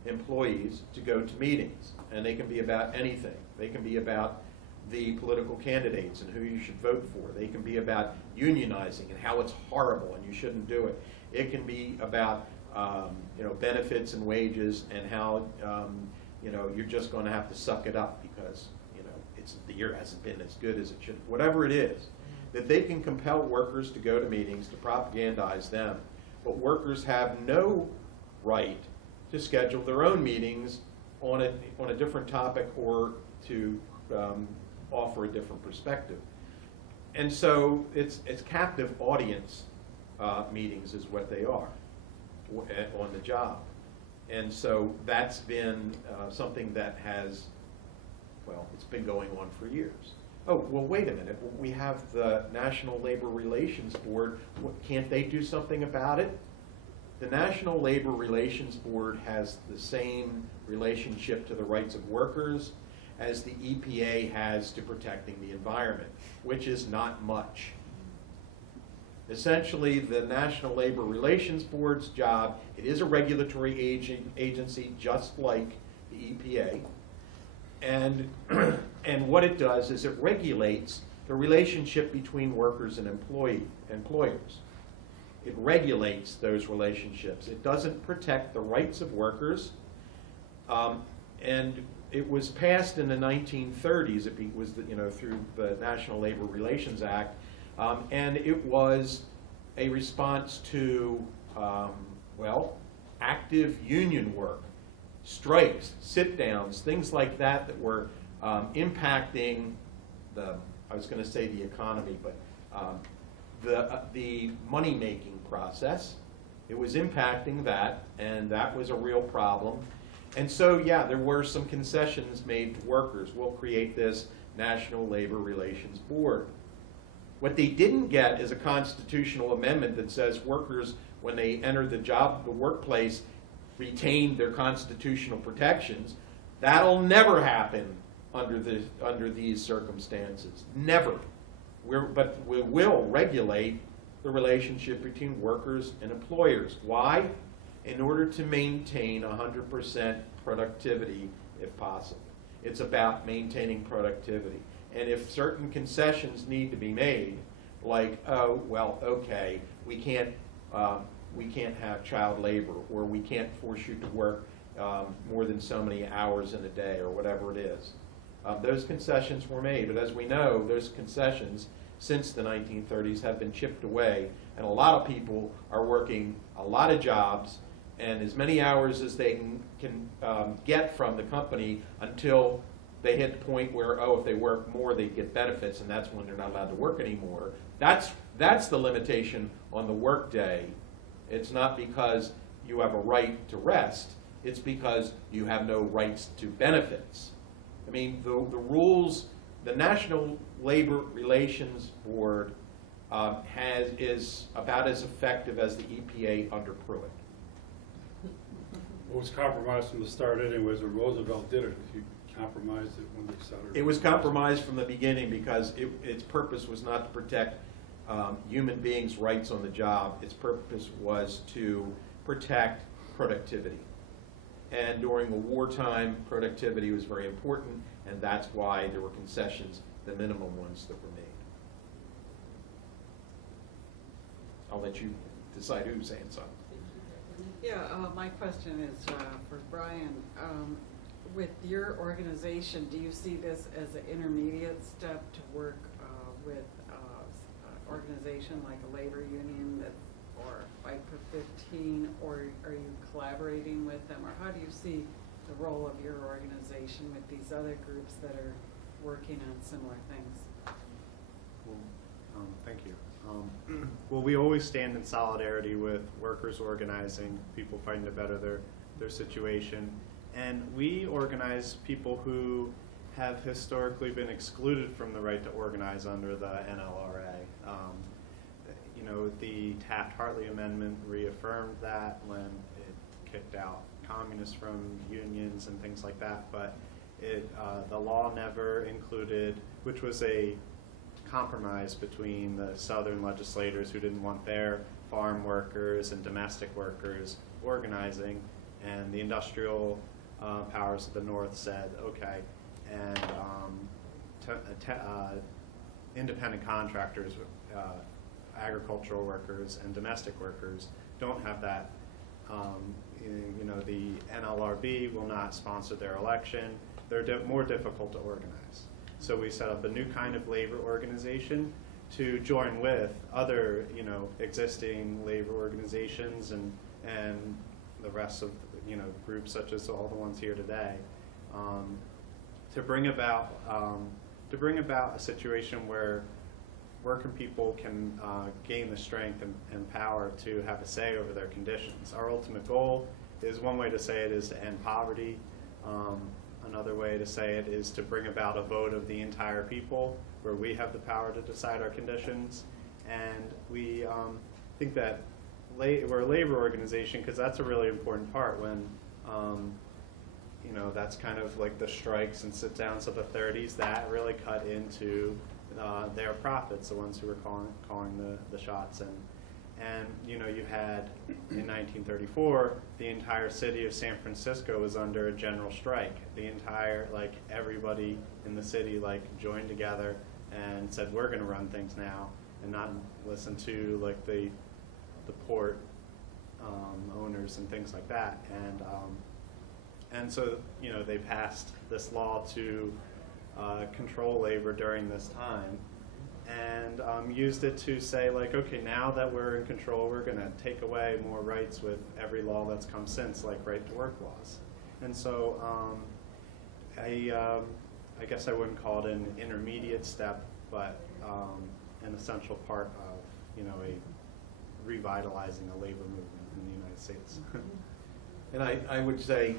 employees to go to meetings, and they can be about anything. They can be about the political candidates and who you should vote for. They can be about unionizing and how it's horrible and you shouldn't do it. It can be about you know, benefits and wages and how you know, you're just going to have to suck it up because, you know, the year hasn't been as good as it should. Whatever it is, that they can compel workers to go to meetings to propagandize them, but workers have no right to schedule their own meetings on a different topic or to offer a different perspective. And so it's captive audience meetings is what they are on the job. And so that's been something that has, well, it's been going on for years. Oh, well, wait a minute. We have the National Labor Relations Board. Can't they do something about it? The National Labor Relations Board has the same relationship to the rights of workers as the EPA has to protecting the environment, which is not much. Essentially, the National Labor Relations Board's job, it is a regulatory agency just like the EPA, and what it does is it regulates the relationship between workers and employers. It regulates those relationships. It doesn't protect the rights of workers, and it was passed in the 1930s. It was, you know, through the National Labor Relations Act, and it was a response to, well, active union work, strikes, sit-downs, things like that that were impacting the, I was going to say the economy, but the money-making process. It was impacting that, and that was a real problem. And so, yeah, there were some concessions made to workers. We'll create this National Labor Relations Board. What they didn't get is a constitutional amendment that says workers, when they enter the workplace, retain their constitutional protections. That'll never happen under these circumstances. Never. But we will regulate the relationship between workers and employers. Why? In order to maintain 100% productivity if possible. It's about maintaining productivity. And if certain concessions need to be made, like, oh, well, okay, we can't have child labor, or we can't force you to work more than so many hours in a day, or whatever it is. Those concessions were made, but as we know, those concessions since the 1930s have been chipped away, and a lot of people are working a lot of jobs and as many hours as they can get from the company until they hit the point where, oh, if they work more, they get benefits, and that's when they're not allowed to work anymore. That's the limitation on the work day. It's not because you have a right to rest. it's because you have no rights to benefits. I mean, the rules, the National Labor Relations Board is about as effective as the EPA under Pruitt. It was compromised from the start anyways, when Roosevelt did it. He compromised it when they started. It was compromised from the beginning because its purpose was not to protect human beings' rights on the job. Its purpose was to protect productivity. And during the wartime, productivity was very important, and that's why there were concessions, the minimum ones that were made. I'll let you decide who's saying something. Yeah, my question is for Brian. With your organization, do you see this as an intermediate step to work with an organization like a labor union that, or Fight for 15, or are you collaborating with them, or how do you see the role of your organization with these other groups that are working on similar things? Well, thank you. Well, we always stand in solidarity with workers organizing, people fighting to better their situation. And we organize people who have historically been excluded from the right to organize under the NLRA. You know, the Taft-Hartley Amendment reaffirmed that when it kicked out communists from unions and things like that, but the law never included, which was a compromise between the Southern legislators who didn't want their farm workers and domestic workers organizing, and the industrial powers of the North said, okay, and independent contractors, agricultural workers and domestic workers don't have that. You know, the NLRB will not sponsor their election. They're more difficult to organize. So we set up a new kind of labor organization to join with other, you know, existing labor organizations and the rest of, you know, groups such as all the ones here today, to bring about a situation where working people can gain the strength and power to have a say over their conditions. Our ultimate goal is, one way to say it is to end poverty. Another way to say it is to bring about a vote of the entire people where we have the power to decide our conditions. And we think that we're a labor organization because that's a really important part when, you know, that's kind of like the strikes and sit-downs of the 30s that really cut into their profits, the ones who were calling the shots. And you know, you had in 1934, the entire city of San Francisco was under a general strike. The entire, like, everybody in the city, like, joined together and said, we're going to run things now, and not listen to, like, the port owners and things like that. And so, you know, they passed this law to control labor during this time, and used it to say, like, okay, now that we're in control, we're going to take away more rights with every law that's come since, like right-to-work laws. And so I guess I wouldn't call it an intermediate step, but an essential part of, you know, a revitalizing a labor movement in the United States. And I would say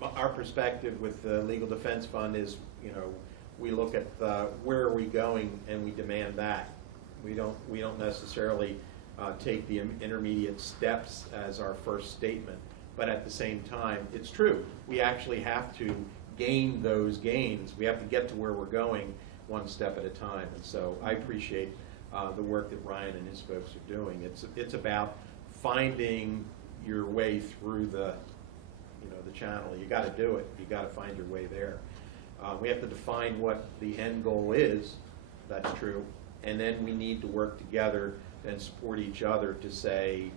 our perspective with the Legal Defense Fund is, you know, we look at where are we going and we demand that. We don't necessarily take the intermediate steps as our first statement, but at the same time, it's true. We actually have to gain those gains. We have to get to where we're going one step at a time. And so I appreciate the work that Ryan and his folks are doing. It's about finding your way through the channel. You got to do it. You got to find your way there. We have to define what the end goal is. That's true. And then we need to work together and support each other to say,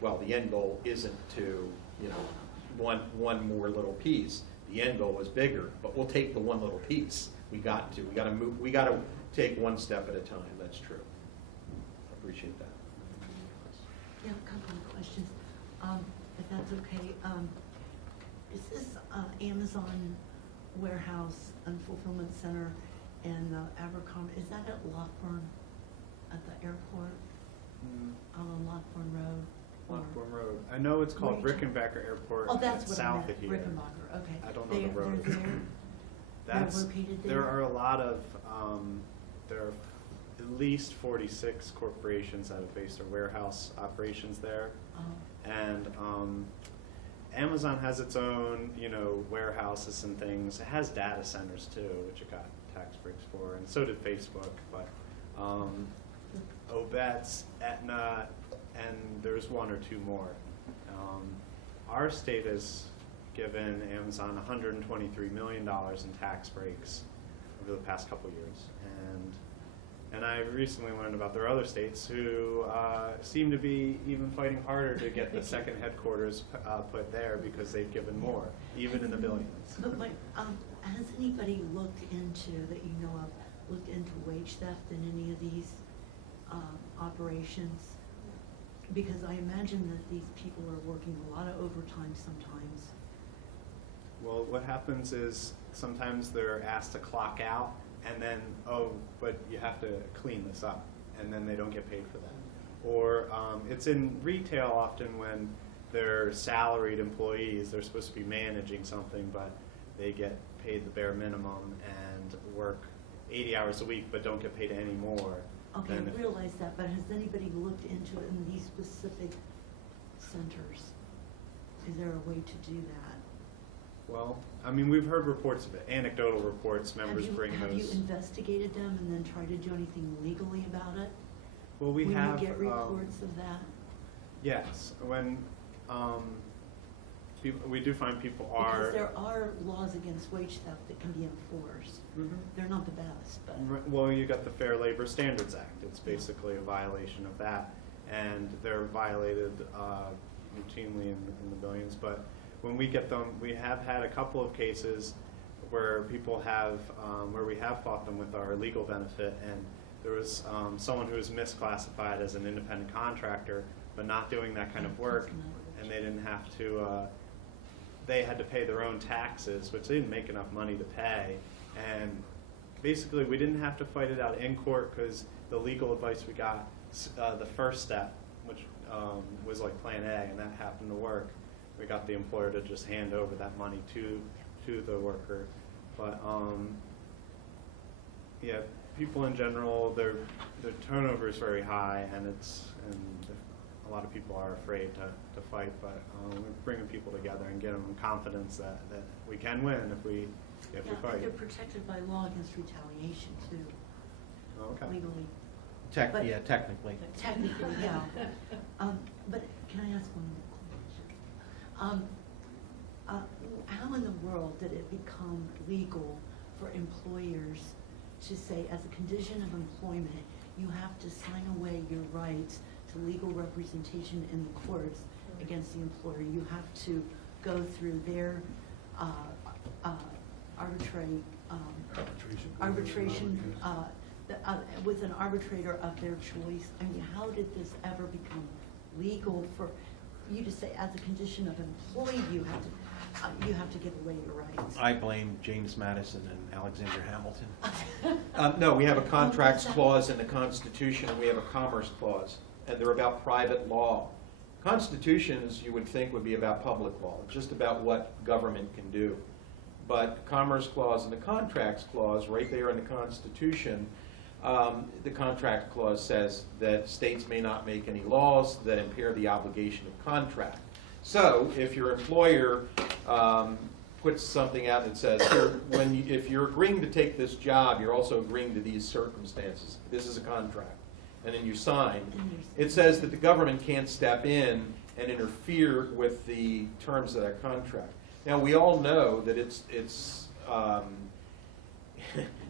well, the end goal isn't to, you know, one more little piece. The end goal is bigger, but we'll take the one little piece. We got to move. We got to take one step at a time. That's true. I appreciate that. Yeah, a couple of questions, if that's okay. Is this Amazon warehouse and fulfillment center in Abercrombie, is that at Lockbourne, at the airport, on Lockbourne Road? Lockbourne Road. I know it's called Where you- Rickenbacker Airport. Oh, and that's it's what I south meant, of here. Rickenbacker, okay. I don't know the road. They're there? That's, located there there? are a lot of, there are at least 46 corporations that have based their warehouse operations there. Oh. And Amazon has its own, warehouses and things. It has data centers too, which it got tax breaks for, and so did Facebook. But Obetz, Aetna, and there's one or two more. Our state has given Amazon $123 million in tax breaks over the past couple years, and I recently learned about there are other states who seem to be even fighting harder to get the second headquarters put there because they've given more, even in the billions. But has anybody looked into, that you know of, looked into wage theft in any of these operations? Because I imagine that these people are working a lot of overtime sometimes. Well, what happens is sometimes they're asked to clock out, and then, oh, but you have to clean this up, and then they don't get paid for that. Or it's in retail often when they're salaried employees, they're supposed to be managing something, but they get paid the bare minimum and work 80 hours a week, but don't get paid any more. Okay, I realize that, but has anybody looked into it in these specific centers? Is there a way to do that? Well, I mean, we've heard reports of it, anecdotal reports, members bring those. Have you investigated them and then tried to do anything legally about it? Well, we have. When you get reports of that? Yes, when we do find people are. Because there are laws against wage theft that can be enforced. Mhm. They're not the best, but. Well, you got the Fair Labor Standards Act. It's basically a violation of that, and they're violated routinely in the billions. But when we get them, we have had a couple of cases where people have, where we have fought them with our legal benefit, and there was someone who was misclassified as an independent contractor, but not doing that kind of work, and they didn't have to. They had to pay their own taxes, which they didn't make enough money to pay, and basically we didn't have to fight it out in court because the legal advice we got, the first step, which was like Plan A, and that happened to work. We got the employer to just hand over that money to the worker, but yeah, people in general, their turnover is very high, and a lot of people are afraid to fight, but we're bringing people together and getting them confidence that we can win if we fight. They're protected by law against retaliation too, Okay. legally. Technically. Technically, yeah. But can I ask one more question? How in the world did it become legal for employers to say, as a condition of employment, you have to sign away your rights to legal representation in the courts against the employer? You have to go through their arbitration with an arbitrator of their choice. I mean, how did this ever become legal for you to say, as a condition of employee, you have to give away your rights? I blame James Madison and Alexander Hamilton. No, we have a contracts clause in the Constitution, and we have a commerce clause, and they're about private law. Constitutions, you would think, would be about public law, just about what government can do. But Commerce Clause and the Contracts Clause, right there in the Constitution, the Contract Clause says that states may not make any laws that impair the obligation of contract. So if your employer puts something out that says, if you're agreeing to take this job, you're also agreeing to these circumstances. This is a contract. And then you sign. It says that the government can't step in and interfere with the terms of that contract. Now, we all know that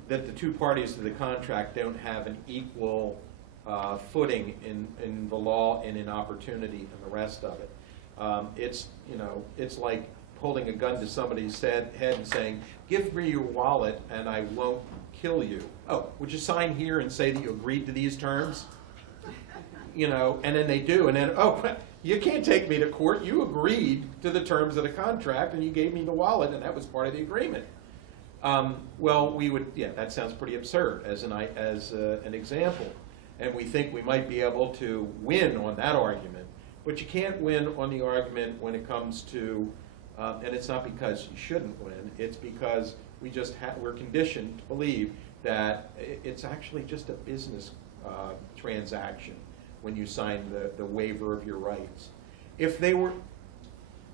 that the two parties to the contract don't have an equal footing in the law and in opportunity and the rest of it. It's like holding a gun to somebody's head and saying, "Give me your wallet and I won't kill you." Oh, would you sign here and say that you agreed to these terms? And then they do, and then, oh, you can't take me to court. You agreed to the terms of the contract, and you gave me the wallet, and that was part of the agreement. Well, that sounds pretty absurd as an example, and we think we might be able to win on that argument. But you can't win on the argument when it comes to, and it's not because you shouldn't win, it's because we're conditioned to believe that it's actually just a business transaction when you sign the waiver of your rights. If they were,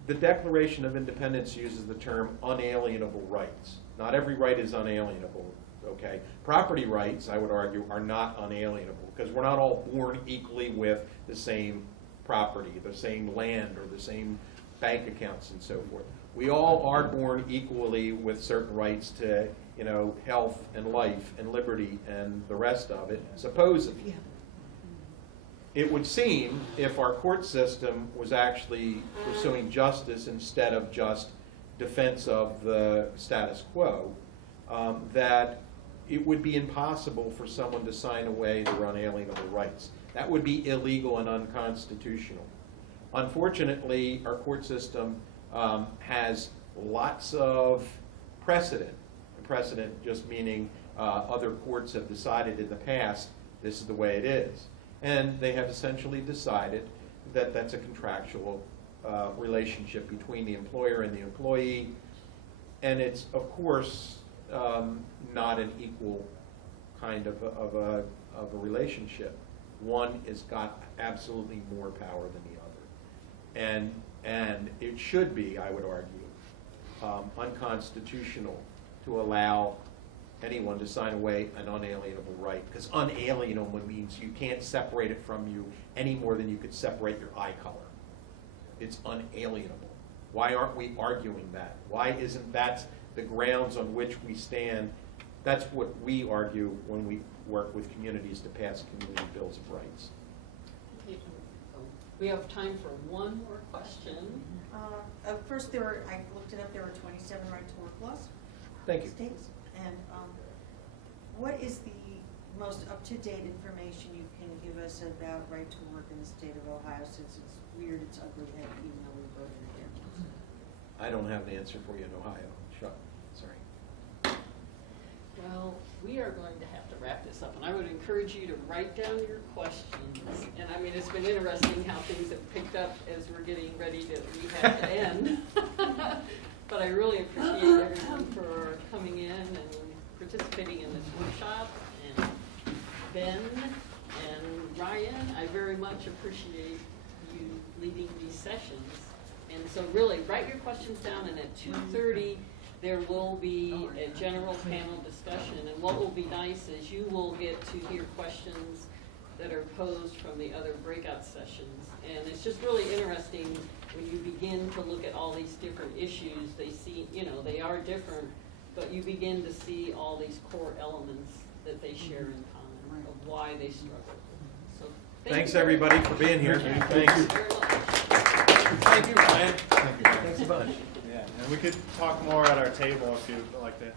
the Declaration of Independence uses the term unalienable rights. Not every right is unalienable, okay? Property rights, I would argue, are not unalienable because we're not all born equally with the same property, the same land, or the same bank accounts and so forth. We all are born equally with certain rights to, health and life and liberty and the rest of it, supposedly. Yeah. It would seem, if our court system was actually pursuing justice instead of just defense of the status quo, that it would be impossible for someone to sign away their unalienable rights. That would be illegal and unconstitutional. Unfortunately, our court system has lots of precedent. Precedent just meaning other courts have decided in the past this is the way it is. And they have essentially decided that that's a contractual relationship between the employer and the employee. And it's, of course, not an equal kind of a relationship. One has got absolutely more power than the other. And it should be, I would argue, unconstitutional to allow anyone to sign away an unalienable right, because unalienable means you can't separate it from you any more than you could separate your eye color. It's unalienable. Why aren't we arguing that? Why isn't that the grounds on which we stand? That's what we argue when we work with communities to pass community bills of rights. We have time for one more question. First, I looked it up, there were 27 right to work laws. Thank you. States. And what is the most up-to-date information you can give us about right to work in the state of Ohio, since it's weird, it's ugly, that email we voted against? I don't have an answer for you in Ohio. Sorry. Well, we are going to have to wrap this up, and I would encourage you to write down your questions. And I mean, it's been interesting how things have picked up as we're getting ready to, we have to end. But I really appreciate everyone for coming in and participating in this workshop. And Ben and Ryan, I very much appreciate you leading these sessions. And so really, write your questions down, and at 2:30, there will be a general panel discussion. And what will be nice is you will get to hear questions that are posed from the other breakout sessions. And it's just really interesting when you begin to look at all these different issues. They see, they are different, but you begin to see all these core elements that they share in common of why they struggle. So Thanks, everybody, for being here. Thanks. very much. Thank you, Ryan. Thanks a bunch. Yeah, and we could talk more at our table if you'd like to